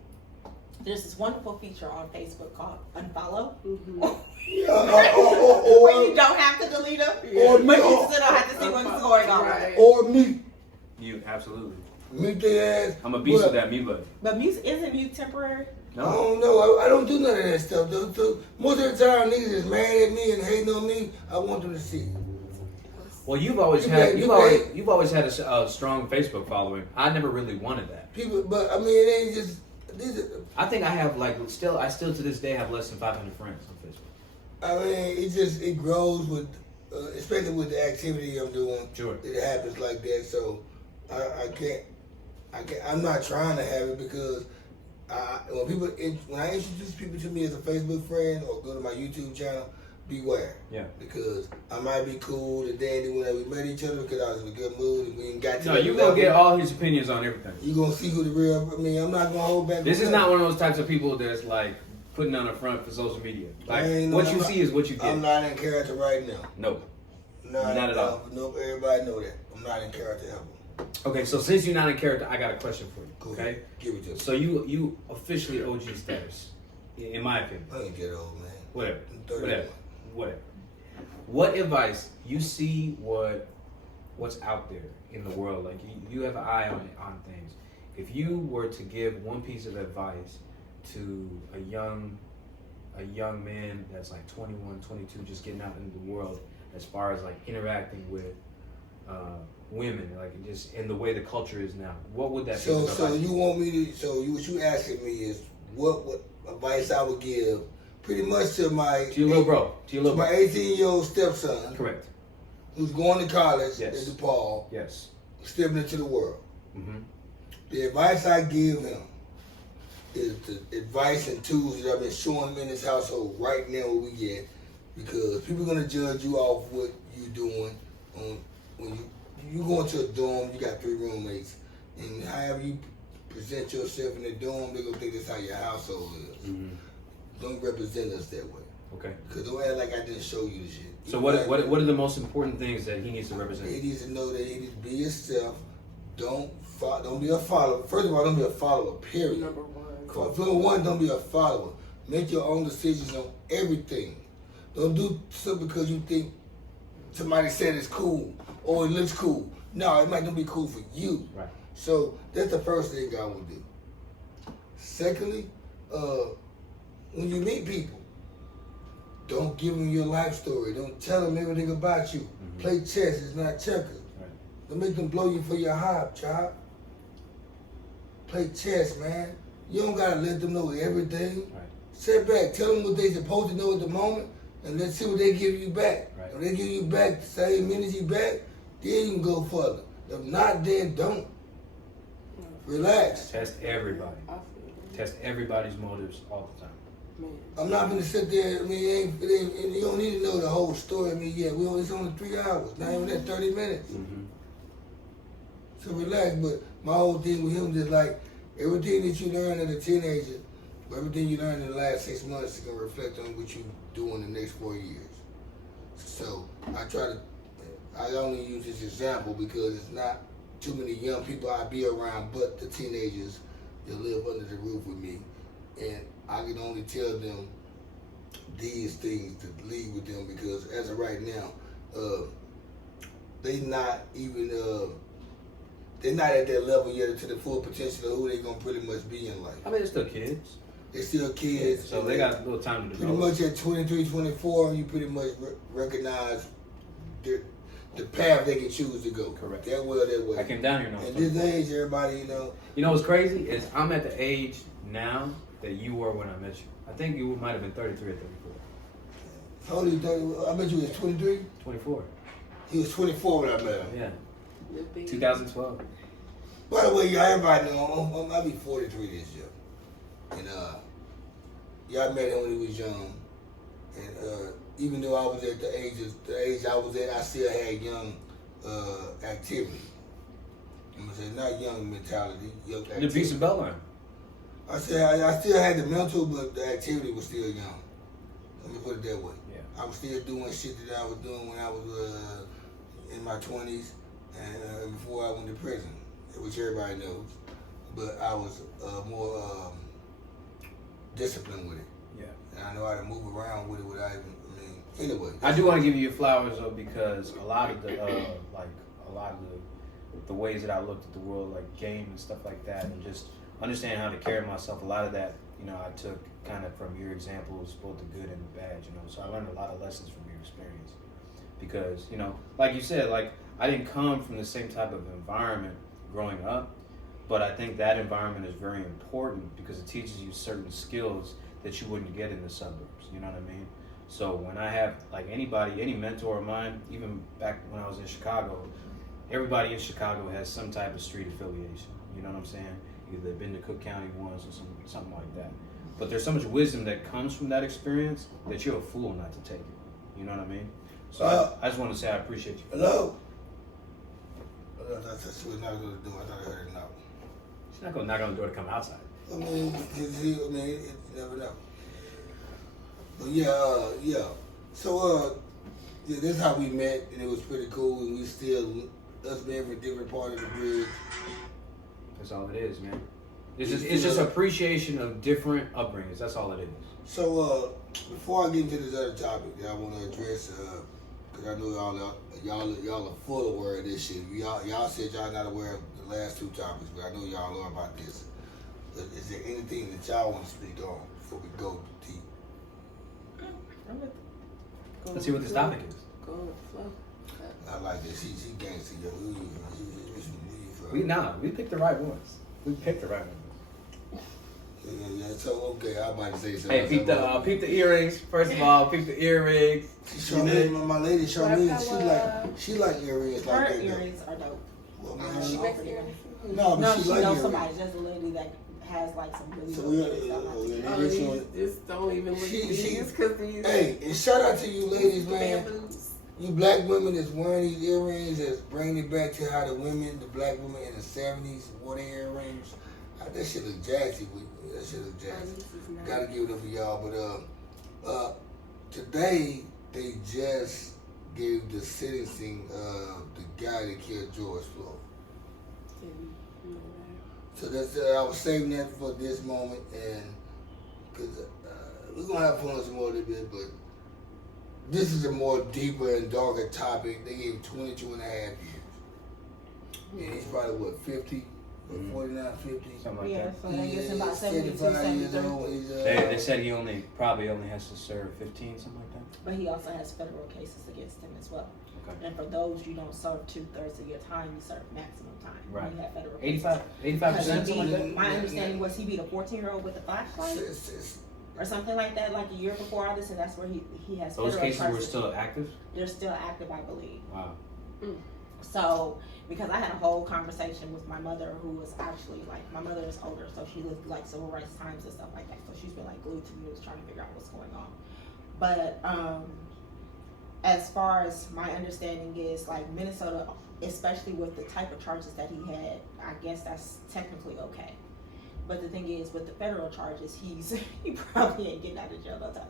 There's this wonderful feature on Facebook called Unfollow. Mm-hmm. Where you don't have to delete them, but you still don't have to see what's going on. Right. Or mute. You absolutely. Mute their ass. I'm a beast with that mute button. But isn't mute temporary? I don't know. I don't do none of that stuff, though. So most of the time, niggas is mad at me and hating on me. I want them to see it. Well, you've always had a strong Facebook following. I never really wanted that. People, but I mean, it ain't just. I think I have I still to this day have less than 500 friends on Facebook. I mean, it grows with, especially with the activity I'm doing. Sure. It happens like that. So I can't. I'm not trying to have it because when I introduce people to me as a Facebook friend or go to my YouTube channel, beware. Yeah. Because I might be cool and dandy when we met each other because I was in a good mood and we ain't got to. No, you're going to get all his opinions on everything. You're going to see who the real. I mean, I'm not going to hold back. This is not one of those types of people that's like putting on a front for social media. Like, what you see is what you get. I'm not in character right now. Nope. Not at all. Nope, everybody know that. I'm not in character ever. Okay, so since you're not in character, I got a question for you. Cool. Okay? Give it to me. So you officially OG status, in my opinion. I ain't that old, man. Whatever. I'm 31. Whatever. What advice you see what's out there in the world? Like you have an eye on things. If you were to give one piece of advice to a young man that's like 21, 22, just getting out into the world, as far as like interacting with women, like just in the way the culture is now, what would that be? So you want me to? What you asking me is what advice I would give? Pretty much to your little bro. My 18-year-old stepson. Correct. Who's going to college Yes. in DePaul. Yes. Stepping into the world. Mm-hmm. The advice I give him is the advice and tools that I've been showing him in this household right now where we get, because people are gonna judge you off what you doing when you go into a dorm, you got 3 roommates, and however you present yourself in the dorm, they're gonna think that's how your household is. Mm-hmm. Don't represent us that way. Okay. Because don't act like I didn't show you the shit. So what are the most important things that he needs to represent? He needs to know that he needs to be yourself. Don't be a follower. First of all, don't be a follower, period. Number one. Number one, don't be a follower. Make your own decisions on everything. Don't do something because you think somebody said it's cool or it looks cool. No, it might not be cool for you. Right. So that's the first thing I would do. Secondly, when you meet people, don't give them your life story. Don't tell them everything about you. Mm-hmm. Play chess, it's not checkers. Right. Don't make them blow you for your hype, child. Play chess, man. You don't gotta let them know everything. Right. Sit back, tell them what they supposed to know at the moment, and let's see what they give you back. Right. If they give you back the same energy back, then you can go further. If not, then don't. Relax. Test everybody. I feel you. Test everybody's motives all the time. Man. I'm not gonna sit there. I mean, you don't need to know the whole story. I mean, yeah, it's only 3 hours, not even that 30 minutes. Mm-hmm. So relax. But my whole thing with him is like everything that you learn as a teenager, everything you learn in the last 6 months is gonna reflect on what you do in the next 4 years. So I only use this example because it's not too many young people I be around, but the teenagers that live under the roof with me, and I can only tell them these things to lead with them because as of right now, they're not at that level yet to the full potential of who they're gonna pretty much be in life. I mean, they're still kids. They're still kids. So they got a little time to pretty develop. much at 23, 24, you pretty much recognize the path they can choose to go. Correct. That way or that way. I came down here now. At this age, everybody, You know what's crazy is I'm at the age now that you were when I met you. I think you might have been 33 or 34. how old are you? 30? I bet you was 23. 24. He was 24 when I met him. Yeah. The big- 2012. By the way, y'all, everybody know I'll be 43 this year. And y'all met him when he was young. And even though I was at the age I was at, I still had young activity. I'm gonna say not young mentality, young The activity. piece of Belline. I said I still had the mental, but the activity was still young. Let me put it that way. Yeah. I was still doing shit that I was doing when I was in my 20s and before I went to prison, which everybody knows. But I was more disciplined with it. Yeah. And I know how to move around with it without even, anyway. I do want to give you your flowers though, because a lot of the the ways that I looked at the world, like game and stuff like that, and just understand how to carry myself. A lot of that, I took kind of from your examples, both the good and the bad. So I learned a lot of lessons from your experience. Because like you said, like I didn't come from the same type of environment growing up, but I think that environment is very important because it teaches you certain skills that you wouldn't get in the suburbs. You know what I mean? So when I have like anybody, any mentor of mine, even back when I was in Chicago, everybody in Chicago has some type of street affiliation. You know what I'm saying? Either they've been to Cook County once or something like that. But there's so much wisdom that comes from that experience that you're a fool not to take it. You know what I mean? So I just want to say I appreciate you. Hello? That's what we're not going to do. I thought I heard it now. She's not going to knock on the door to come outside. I mean, you never know. But yeah. So, that's how we met, and it was pretty cool, and we still, us being from different part of the bridge. That's all it is, man. It's just appreciation of different upbringings. That's all it is. So, before I get into this other topic that I want to address, because I know y'all are full aware of this shit. Y'all said y'all not aware of the last two topics, but I know y'all know about this. Is there anything that y'all want to speak on before we go deep? Let's see what this topic is. Go with the flow. I like this. She gangster, yo. We picked the right ones. We picked the right ones. Yeah. So okay, I might say something. Hey, peep the earrings. First of all, peep the earrings. My lady Charlene, she like earrings like Her that. earrings are dope. Well, man, She makes earrings. no, but She she like knows earrings. somebody. There's a lady that has like some really So dope earrings. I like. Oh, just don't even look at these because these. Hey, and shout out to you ladies, man. bamboos. You black women that's wearing these earrings, that's bringing it back to how the black women in the 70s wore their earrings. That shit look jazzy. That shit look jazzy. Gotta give it up to y'all. But today they just gave the sentencing of the guy that killed George Floyd. So that's I was saving that for this moment, and because we're gonna have fun some more a little bit, but this is a more deeper and darker topic. They gave him 22 and a half years. And he's probably, what, 50? 49, 50? Something like Yeah, that. so that gives him about 72, 75 years 73. old. He's, They said he probably only has to serve 15, something like that. But he also has federal cases against him as well. Okay. And for those, you don't serve 2/3 of your time, you serve maximum time. Right. You have federal 85%, cases. something like that. My understanding was he beat a 14-year-old with a flashlight or something like that, like a year before all this, and that's where he has Those federal cases charges. were still active? They're still active, I believe. Wow. So, because I had a whole conversation with my mother, who was actually like, my mother is older, so she lived like civil rights times and stuff like that. So she's been like glued to the news trying to figure out what's going on. But as far as my understanding is, like Minnesota, especially with the type of charges that he had, I guess that's technically okay. But the thing is, with the federal charges, he probably ain't getting out of jail no time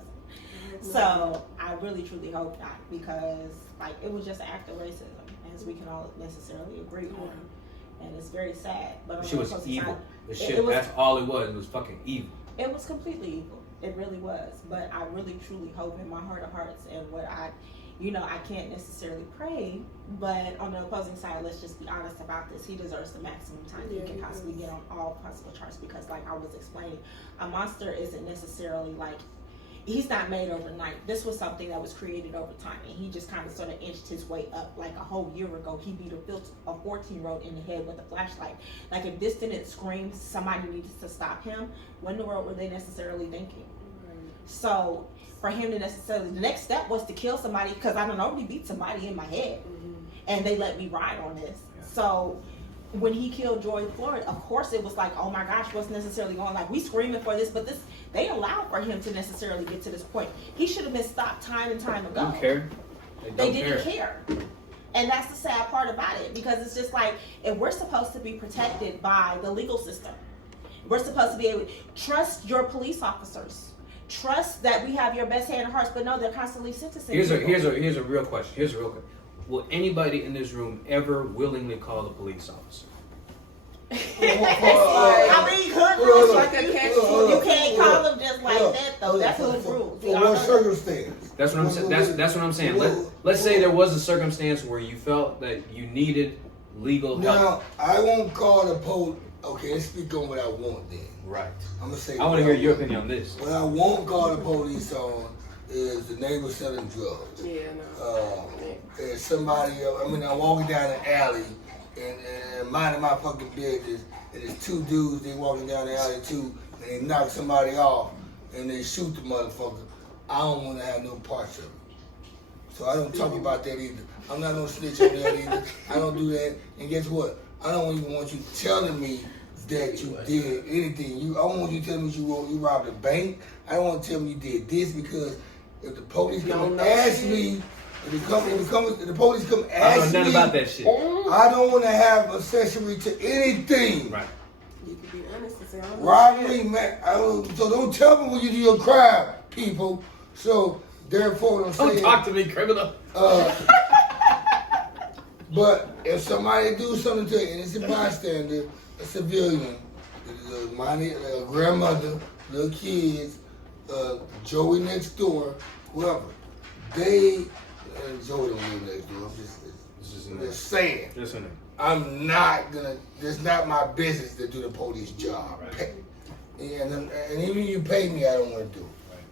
soon. So I really truly hope not, because like it was just an act of racism, as we can all necessarily agree on, and it's very sad. But on She was the opposite evil. side, The it shit, was- that's all it was. It was fucking evil. it was completely evil. It really was. But I really truly hope in my heart of hearts, and what I can't necessarily pray, but on the opposing side, let's just be honest about this. He deserves the maximum time he can possibly get on all possible charges, because like I was explaining, a monster isn't necessarily like, he's not made overnight. This was something that was created over time, and he just kind of sort of inched his way up. Like a whole year ago, he beat a 14-year-old in the head with a flashlight. Like if this didn't scream somebody needed to stop him, what in the world were they necessarily thinking? So for him to necessarily, the next step was to kill somebody, because I don't already beat somebody in my head, and they let me ride on this. So when he killed George Floyd, of course it was like, oh my gosh, what's necessarily going on? Like, we screaming for this, but this, they allowed for him to necessarily get to this point. He should have been stopped time and time ago. Don't care. They didn't care. And that's the sad part about it, because it's just like, if we're supposed to be protected by the legal system, we're supposed to be able to trust your police officers. Trust that we have your best hand and hearts, but no, they're constantly sentencing Here's people. a real question. Will anybody in this room ever willingly call a police officer? I mean, hood rules, like a catch. you can't call them just like that though. That's hood rules. For what circumstance? That's what I'm saying. That's what I'm saying. Let's say there was a circumstance where you felt that you needed legal help. Now, I won't call the police. Okay, let's speak on what I want then. Right. I'm gonna say. I want to hear your opinion on this. What I won't call the police on is the neighbor selling drugs. Yeah, no. And somebody, I'm walking down the alley and minding my fucking business, and there's two dudes, they walking down the alley too, and they knock somebody off, and they shoot the motherfucker. I don't want to have no parts of it. So I don't talk about that either. I'm not gonna snitch on that either. I don't do that. And guess what? I don't even want you telling me that you did anything. I don't want you telling me you robbed a bank. I don't want to tell me you did this, because if the police come and ask me, if the police come I ask don't know nothing me, about that shit. I don't want to have accessory to anything. Right. You can be honest and say, I don't know. Robbery, man. So don't tell me when you do your crime, people. So therefore, I'm saying. Don't talk to me, criminal. But if somebody do something to you, and it's a bystander, a civilian, a grandmother, little kids, Joey next door, whoever, Joey don't live next door. I'm just saying. Just in there. I'm not gonna. It's not my business to do the police job. Right. And even if you pay me, I don't want to do it. Right.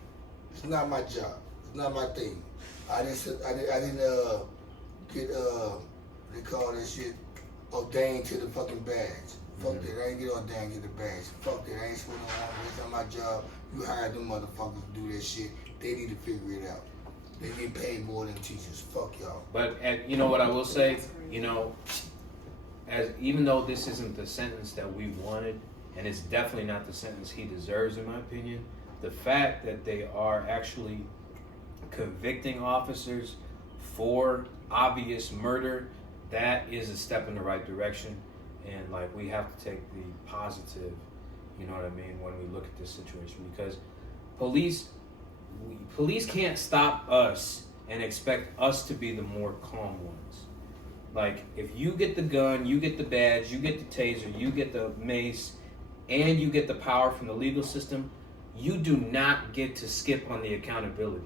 It's not my job. It's not my thing. I didn't get they call that shit ordained to the fucking badge. Fuck that. I ain't get ordained to get the badge. Fuck that. I ain't supposed to know. That's not my job. You hired them motherfuckers to do that shit. They need to figure it out. They get paid more than teachers. Fuck y'all. But you know what I will say, even though this isn't the sentence that we wanted, and it's definitely not the sentence he deserves, in my opinion, the fact that they are actually convicting officers for obvious murder, that is a step in the right direction. And like, we have to take the positive, you know what I mean, when we look at this situation, because police can't stop us and expect us to be the more calm ones. Like, if you get the gun, you get the badge, you get the taser, you get the mace, and you get the power from the legal system, you do not get to skip on the accountability.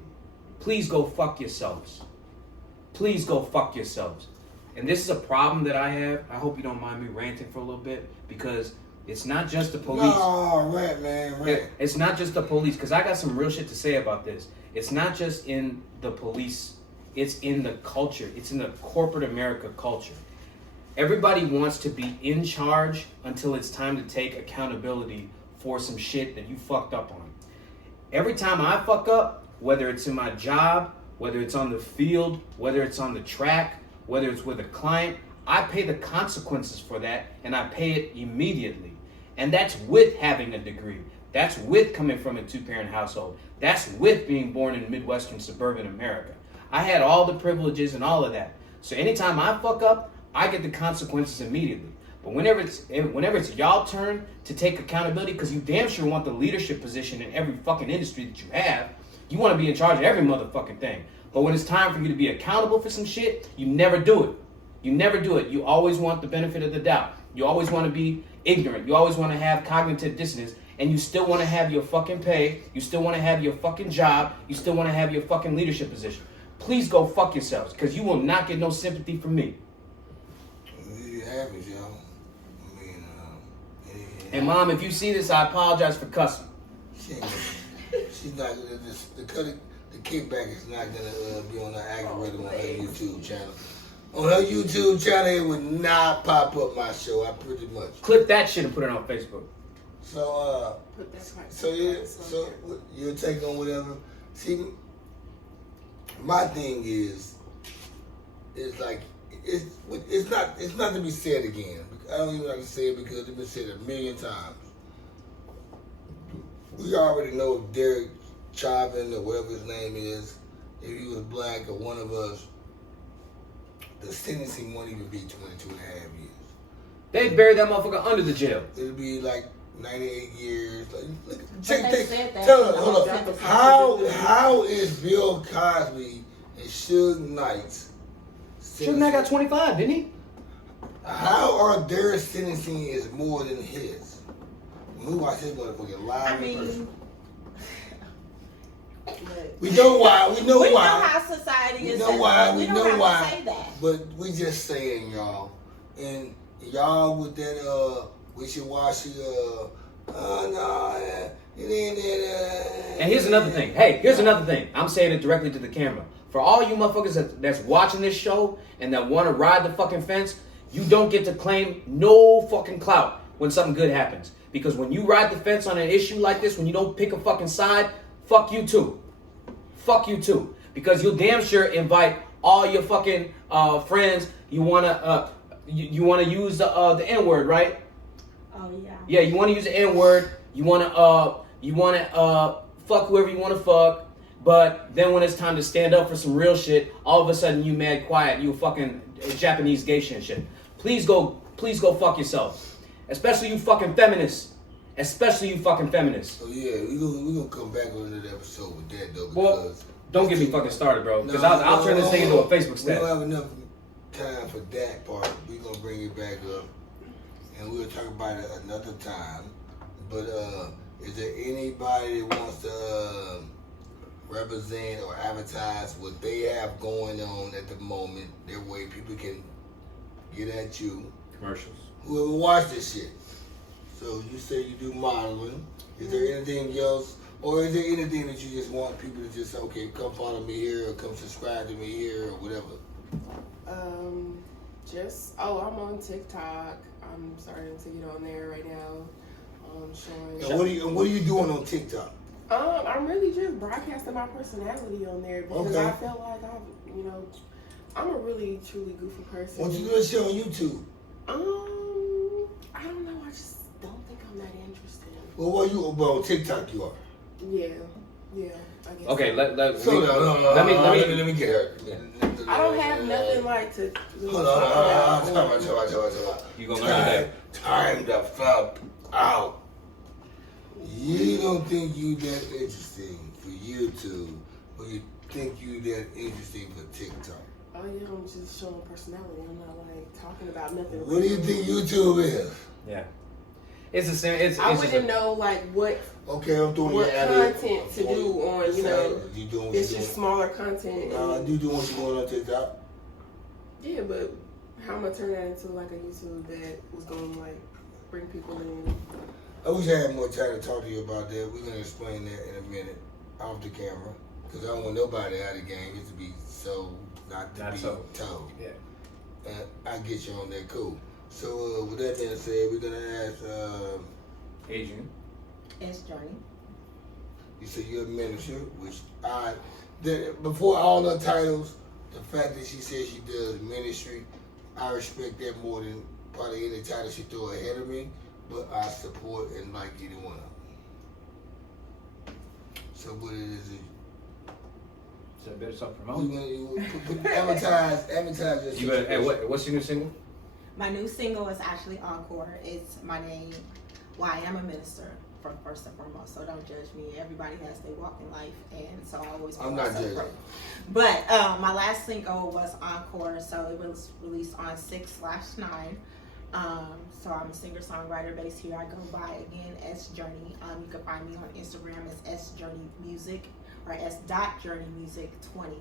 please go fuck yourselves. Please go fuck yourselves. And this is a problem that I have. I hope you don't mind me ranting for a little bit, because it's not just the police. No, rant, man, rant. It's not just the police, because I got some real shit to say about this. It's not just in the police. It's in the culture. It's in the corporate America culture. Everybody wants to be in charge until it's time to take accountability for some shit that you fucked up on. Every time I fuck up, whether it's in my job, whether it's on the field, whether it's on the track, whether it's with a client, I pay the consequences for that, and I pay it immediately. And that's with having a degree. That's with coming from a 2-parent household. That's with being born in Midwestern suburban America. I had all the privileges and all of that. So anytime I fuck up, I get the consequences immediately. But whenever it's y'all turn to take accountability, because you damn sure want the leadership position in every fucking industry that you have, you want to be in charge of every motherfucking thing. But when it's time for you to be accountable for some shit, you never do it. You never do it. You always want the benefit of the doubt. You always want to be ignorant. You always want to have cognitive dissonance. And you still want to have your fucking pay. You still want to have your fucking job. You still want to have your fucking leadership position. Please go fuck yourselves, because you will not get no sympathy from me. It happens, y'all. I mean, And Mom, if you see this, I apologize for cussing. She's not gonna the kickback is not gonna be on her algorithm on her YouTube channel. On her YouTube channel, it would not pop up my show. I pretty much Clip that shit and put it on Facebook. So Put that part. so your take on whatever. See, my thing is like it's not to be said again. I don't even like to say it because it's been said a million times. We already know if Derek Chauvin or whatever his name is, if he was black or one of us, the sentencing won't even be 22 and a half years. They buried that motherfucker under the jail. It'll be like 98 years. Like, Tell us, hold up. How is Bill Cosby and Suge Knight's Suge Knight got 25, didn't he? How are their sentencing is more than his? We watch this motherfucker live in person. We know why. We know we why. know how society is. We know why. We know why. Say that. But we just saying, y'all, and y'all with that wishy-washy. No, it ain't that. And here's another thing. Hey, here's another thing. I'm saying it directly to the camera. For all you motherfuckers that's watching this show and that want to ride the fucking fence, you don't get to claim no fucking clout when something good happens. Because when you ride the fence on an issue like this, when you don't pick a fucking side, fuck you too. Fuck you too. Because you'll damn sure invite all your fucking friends. You wanna use the N-word, right? Oh yeah. Yeah, you wanna use the N-word. You wanna fuck whoever you wanna fuck. But then when it's time to stand up for some real shit, all of a sudden you mad quiet. You fucking Japanese geisha and shit. Please go fuck yourself. Especially you fucking feminists. Especially you fucking feminists. So yeah, we gonna come back on another episode with that though, because well, don't get me fucking started, bro. Because I'll turn this thing into a Facebook stat. We don't have enough time for that part. We're gonna bring it back up, and we'll talk about it another time. But is there anybody that wants to represent or advertise what they have going on at the moment? Their way people can get at you. Commercials. Whoever watch this shit. So you say you do modeling. Is there anything else, or is there anything that you just want people to just say, okay, come follow me here, or come subscribe to me here, or whatever? I'm on TikTok. I'm starting to get on there right now. Showing. And what are you doing on TikTok? I'm really just broadcasting my personality on there because I feel like I'm a really truly goofy person. Why don't you do a show on YouTube? I don't know. I just don't think I'm that interested. Well, on TikTok you are. Yeah, I guess. Okay, let me get her. I don't have nothing like to. Hold on. Stop. You gonna learn today. Time the fuck out. You don't think you that interesting for YouTube, or you think you that interesting for TikTok? Oh yeah, I'm just showing personality. I'm not like talking about nothing. What do you think YouTube is? Yeah. It's the same. It's I just wouldn't know like what Okay, I'm doing what your ad-lib. content to do on, you know, You doing what it's you just doing. smaller content. You doing what you doing on TikTok. Yeah, but how am I turn that into like a YouTube that was gonna like bring people in? I wish I had more time to talk to you about that. We're gonna explain that in a minute off the camera, because I don't want nobody out of the game. It's to be so not to be told. Yeah. And I get you on that. Cool. So with that being said, we're gonna ask. Adrian. S.Journey. You said you're a minister, which before all the titles, the fact that she says she does ministry, I respect that more than probably any title she throw ahead of me. But I support and like either one of them. So what it is? So I better start We promoting. advertise this. You better. Hey, what's your new single? My new single is actually Encore. It's my name. Why I am a minister, first and foremost. So don't judge me. Everybody has their walk in life, and so I always. I'm not judging. But my last single was Encore, so it was released on 6/9. So I'm a singer-songwriter based here. I go by again S.Journey. You can find me on Instagram as S.Journey Music or S.Journey Music 20,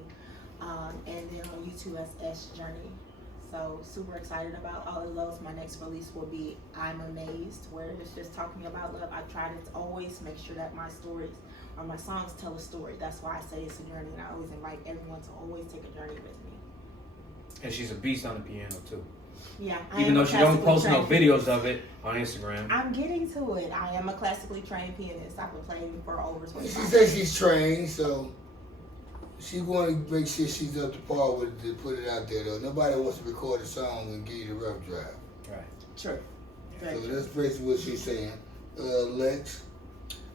and then on YouTube as S.Journey. So super excited about all of those. My next release will be I'm Amazed, where it's just talking about love. I try to always make sure that my stories or my songs tell a story. That's why I say it's a journey, and I always invite everyone to always take a journey with me. And she's a beast on the piano too. Yeah. Even though she don't post no videos of it on Instagram. I'm getting to it. I am a classically trained pianist. I've been playing for over 25 years. She says she's trained, so she's going to make sure she's up to par with it to put it out there, though. Nobody wants to record a song and give you the rough draft. Right. True. So that's basically what she's saying. Lex?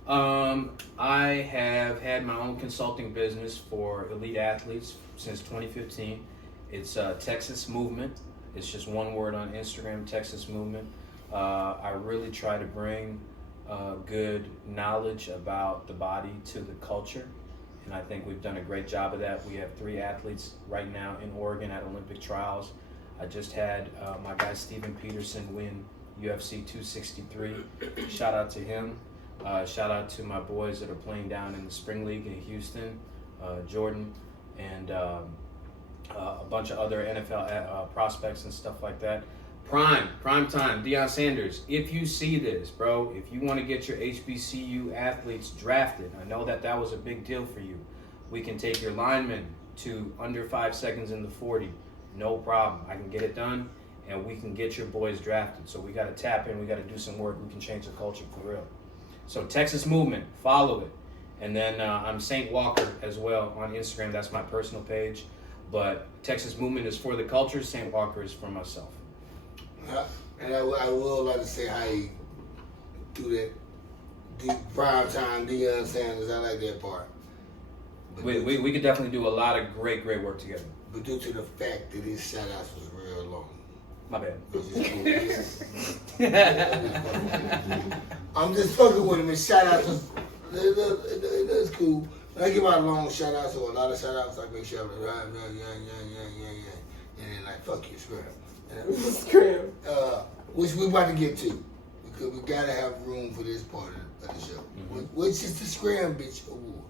I have had my own consulting business for elite athletes since 2015. It's Texas Movement. It's just one word on Instagram, Texas Movement. I really try to bring good knowledge about the body to the culture, and I think we've done a great job of that. We have 3 athletes right now in Oregon at Olympic trials. I just had my guy Steven Peterson win UFC 263. Shout out to him. Shout out to my boys that are playing down in the Spring League in Houston, Jordan, and a bunch of other NFL prospects and stuff like that. Prime time, Deion Sanders. If you see this, bro, if you want to get your HBCU athletes drafted, I know that was a big deal for you. We can take your linemen to under 5 seconds in the 40. No problem. I can get it done, and we can get your boys drafted. So we got to tap in. We got to do some work. We can change the culture for real. So Texas Movement, follow it. And then I'm Saint Walker as well on Instagram. That's my personal page. But Texas Movement is for the culture. Saint Walker is for myself. And I will like to say hi to that prime time Deion Sanders. I like that part. But We could definitely do a lot of great work together. But due to the fact that his shout outs was real long. My bad. I'm just fucking with him. His shout outs was that's cool. When I give out long shout outs or a lot of shout outs, I make sure I'm like, yeah. And then like, fuck you, scram. Scram. Which we're about to get to. Because we gotta have room for this part of the show. Mm-hmm. Which is the Scram Bitch Award.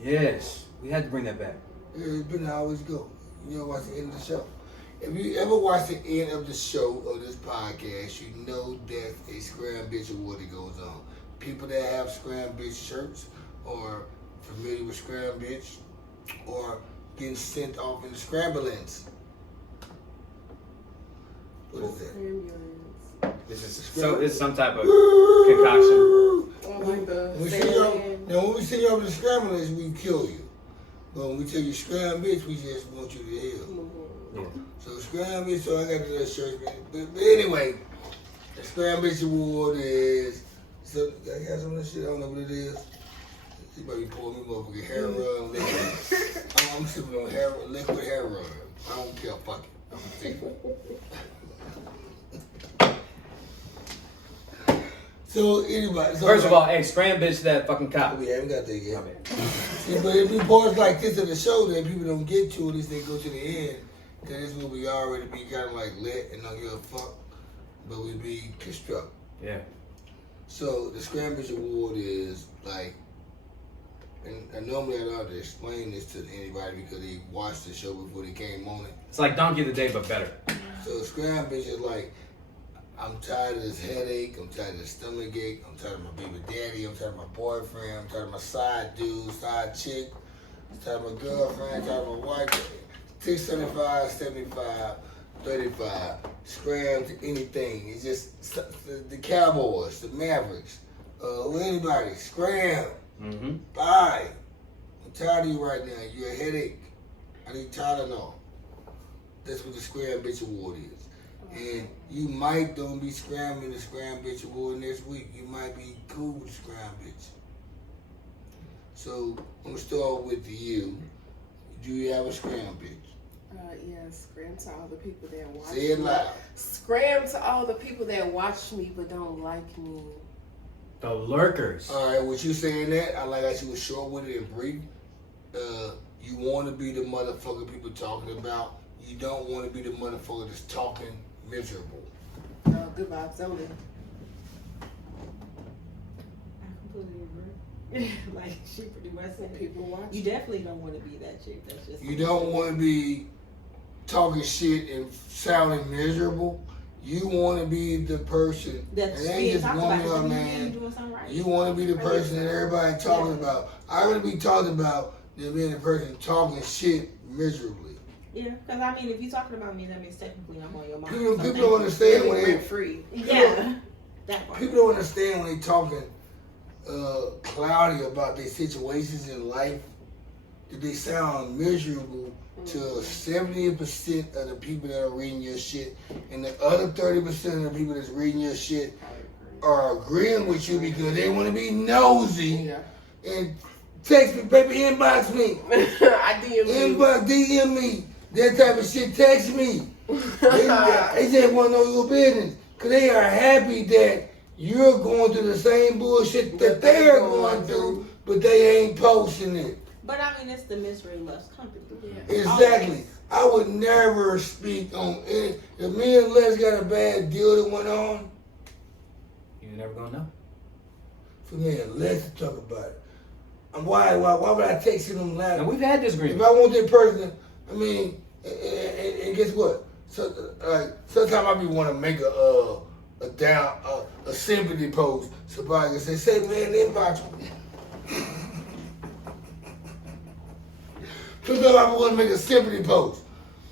Yes, we had to bring that back. It's been how always go. You know, watch the end of the show. If you ever watch the end of the show of this podcast, you know there's a Scram Bitch Award that goes on. People that have Scram Bitch shirts or familiar with Scram Bitch or getting sent off in the scrambulance. What is that? It's some type of concoction. Like the when we send you off in the scrambulance, we kill you. But when we tell you Scram Bitch, we just want you to heal. Yeah. So Scram Bitch, so I got that shirt. But anyway, the Scram Bitch Award is. So I got some of this shit. I don't know what it is. You might be pouring me motherfucking hair rub. I'm sipping on liquid hair rub. I don't care. Fuck it. I'm gonna take it. So anybody. First of all, hey, Scram Bitch that fucking cop. We haven't got there yet. My bad. See, but if we parts like this in the show that people don't get to unless they go to the end, then this will be already be kind of like lit and don't give a fuck, but we be constructive. Yeah. So the Scram Bitch Award is like, and normally I don't have to explain this to anybody because they watched the show before they came on it. It's like Donkey of the Day, but better. So Scram Bitch is like, I'm tired of this headache, I'm tired of this stomach ache, I'm tired of my baby daddy, I'm tired of my boyfriend, I'm tired of my side dude, side chick, I'm tired of my girlfriend, I'm tired of my wife. 675, 75, 35, scram to anything. It's just the Cowboys, the Mavericks, anybody, scram. Mm-hmm. Bye. I'm tired of you right now. You're a headache. I need Tylenol. That's what the Scram Bitch Award is. And you might don't be scrambling the Scram Bitch Award next week. You might be cool with the Scram Bitch. So I'm gonna start with you. Do you have a Scram Bitch? Yeah, scram to all the people that watch Say it me. loud. Scram to all the people that watch me but don't like me. The lurkers. All right, with you saying that, I like how she was short with it and brief. You want to be the motherfucker people talking about. You don't want to be the motherfucker that's talking miserable. Good vibes only. I completely agree. Like she pretty much said, People watch. you definitely don't want to be that chick. That's just You don't want to be talking shit and sounding miserable. You want to be the person. that's it ain't being just talked one about. of You man. doing something right. You want to be the person that everybody talking about. I want to be talking about than being the person talking shit miserably. Yeah, because I mean, if you're talking about me, that means technically I'm on your mind. People don't understand when they free. Yeah, that part. people don't understand when they talking cloudy about their situations in life. That they sound miserable to 70% of the people that are reading your shit, and the other 30% of the people that's reading your shit are agreeing with you because they want to be nosy and text me, baby, inbox me, I DM inbox, DM me, that type of shit. Text me. They just want to know your business because they are happy that you're going through the same bullshit that they are going through, but they ain't posting it. But I mean, it's the misery loves company. Yeah. Exactly. I would never speak on it. If me and Les got a bad deal that went on, You're never gonna know. for me and Les to talk about it. And why would I text them loud? And we've had this If agreement. I want that person, I mean, and guess what? So, sometimes I be want to make a sympathy post. Somebody can say, man, inbox me. Sometimes I want to make a sympathy post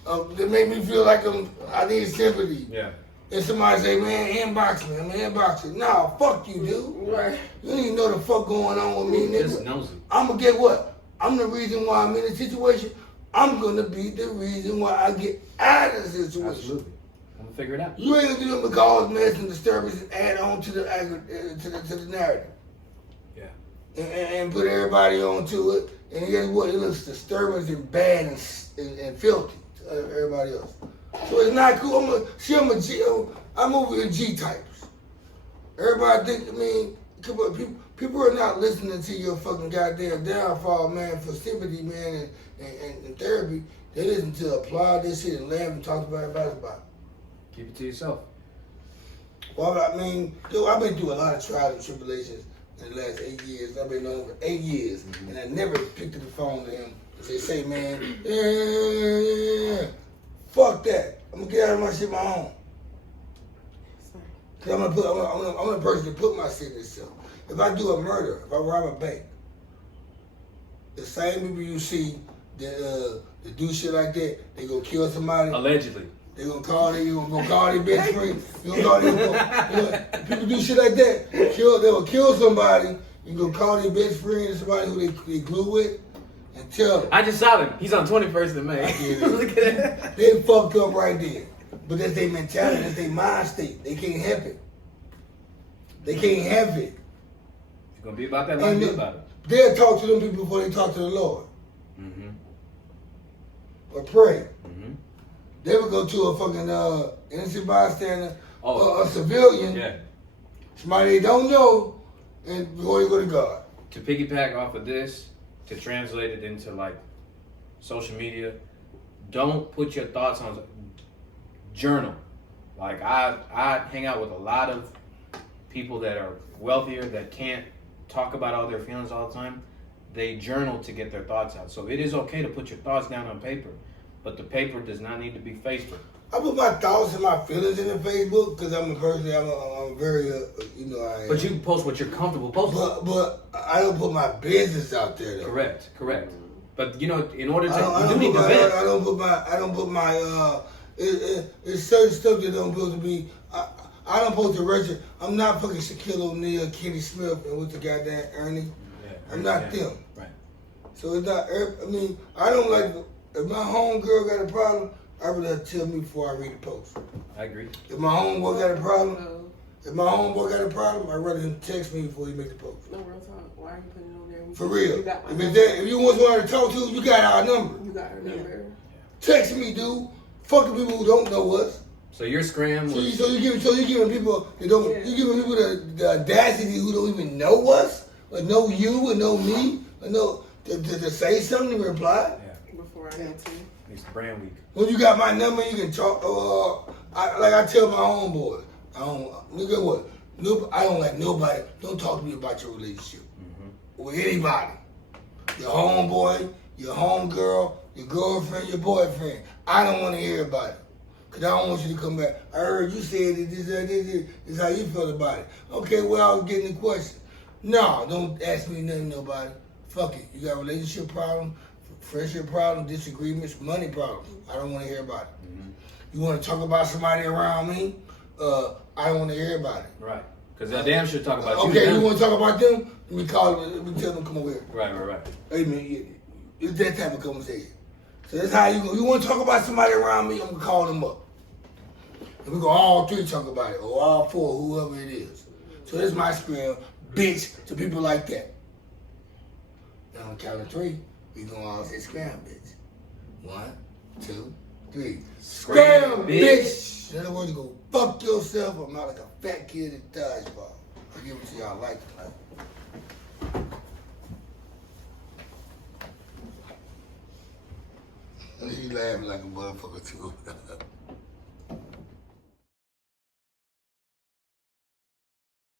that make me feel like I need sympathy. Yeah. And somebody say, man, inbox me. I'm gonna inbox you. Nah, fuck you, dude. Right. You don't even know the fuck going on with me, Just nigga. nosy. I'm gonna get what? I'm the reason why I'm in the situation. I'm gonna be the reason why I get out of the situation. Absolutely. I'm gonna figure it out. You ain't gonna do nothing but cause mess and disturbance and add on to the narrative. Yeah. And put everybody onto it. And guess what? It looks disturbing and bad and filthy to everybody else. So it's not cool. I move with the G types. Everybody think, I mean, come on, people are not listening to your fucking goddamn downfall, man, for sympathy, man, and therapy. They listen to applaud this shit and laugh and talk about it. Keep it to yourself. Well, I mean, dude, I've been through a lot of trials and tribulations in the last 8 years. I've been known for 8 years, and I never picked up the phone to him and say, man, yeah. Fuck that. I'm gonna get out of my shit my own. Cause I'm the person to put my shit in itself. If I do a murder, if I rob a bank, the same people you see that do shit like that, they gonna kill somebody. Allegedly. They gonna call their best friend. People do shit like that. They will kill somebody. You gonna call their best friend, somebody who they glue with, and tell them. I just saw him. He's on 21st of May. Look at that. They fucked up right there. But that's their mentality, that's their mind state. They can't help it. They can't have it. It's gonna be about that life, be about it. They'll talk to them people before they talk to the Lord. Mm-hmm. Or pray. Mm-hmm. They would go to a fucking innocent bystander, Oh. a civilian, Yeah. somebody they don't know, and before they go to God. To piggyback off of this, to translate it into like social media, don't put your thoughts on journal. Like I hang out with a lot of people that are wealthier that can't talk about all their feelings all the time, they journal to get their thoughts out. So it is okay to put your thoughts down on paper, but the paper does not need to be Facebook. I put my thoughts and my feelings in the Facebook because I'm a person. I'm very, But you can post what you're comfortable posting. But I don't put my business out there. Though. Correct. But in order to, I don't put my. It's certain stuff that don't supposed to be. I don't supposed to register. I'm not fucking Shaquille O'Neal, Kenny Smith, and with the goddamn Ernie. I'm not them. Right. So it's not. I mean, I don't like. If my homegirl got a problem, I would have to tell me before I read the post. I agree. If my homeboy got a problem, I'd rather him text me before he make the post. No real talk. Why are you putting it on there? For real. You got my If number. if you want someone to talk to, you got our number. You got her number. Text me, dude. Fuck the people who don't know us. So your scram was... So you giving people that don't. Yeah. You giving people the audacity who don't even know us, or know you, or know me, or know to say something to reply. Yeah. Before I got to. It's brand week. When you got my number, you can talk. I tell my homeboy, nigga, what? I don't like nobody. Don't talk to me about your relationship with anybody. Your homeboy, your homegirl, your girlfriend, your boyfriend. I don't want to hear about it. Because I don't want you to come back. I heard you said that this is how you feel about it. Okay, well, I was getting the question. No, don't ask me nothing, nobody. Fuck it. You got a relationship problem, friendship problem, disagreements, money problems. I don't want to hear about it. You want to talk about somebody around me? I don't want to hear about it. Right. Because I damn sure talk about you. Okay, you want to talk about them? Let me call them. Let me tell them come over here. Right. Hey, man, it's that type of conversation. So that's how you go. You want to talk about somebody around me? I'm going to call them up. And we go all three talk about it, or all four, whoever it is. So that's my scream, bitch, to people like that. Now on count of three, we gonna all say scram, bitch. 1, 2, 3. Scram, bitch! In other words, you go fuck yourself. I'm not like a fat kid at dodgeball. I'll give it to y'all like tonight. He laughing like a motherfucker too.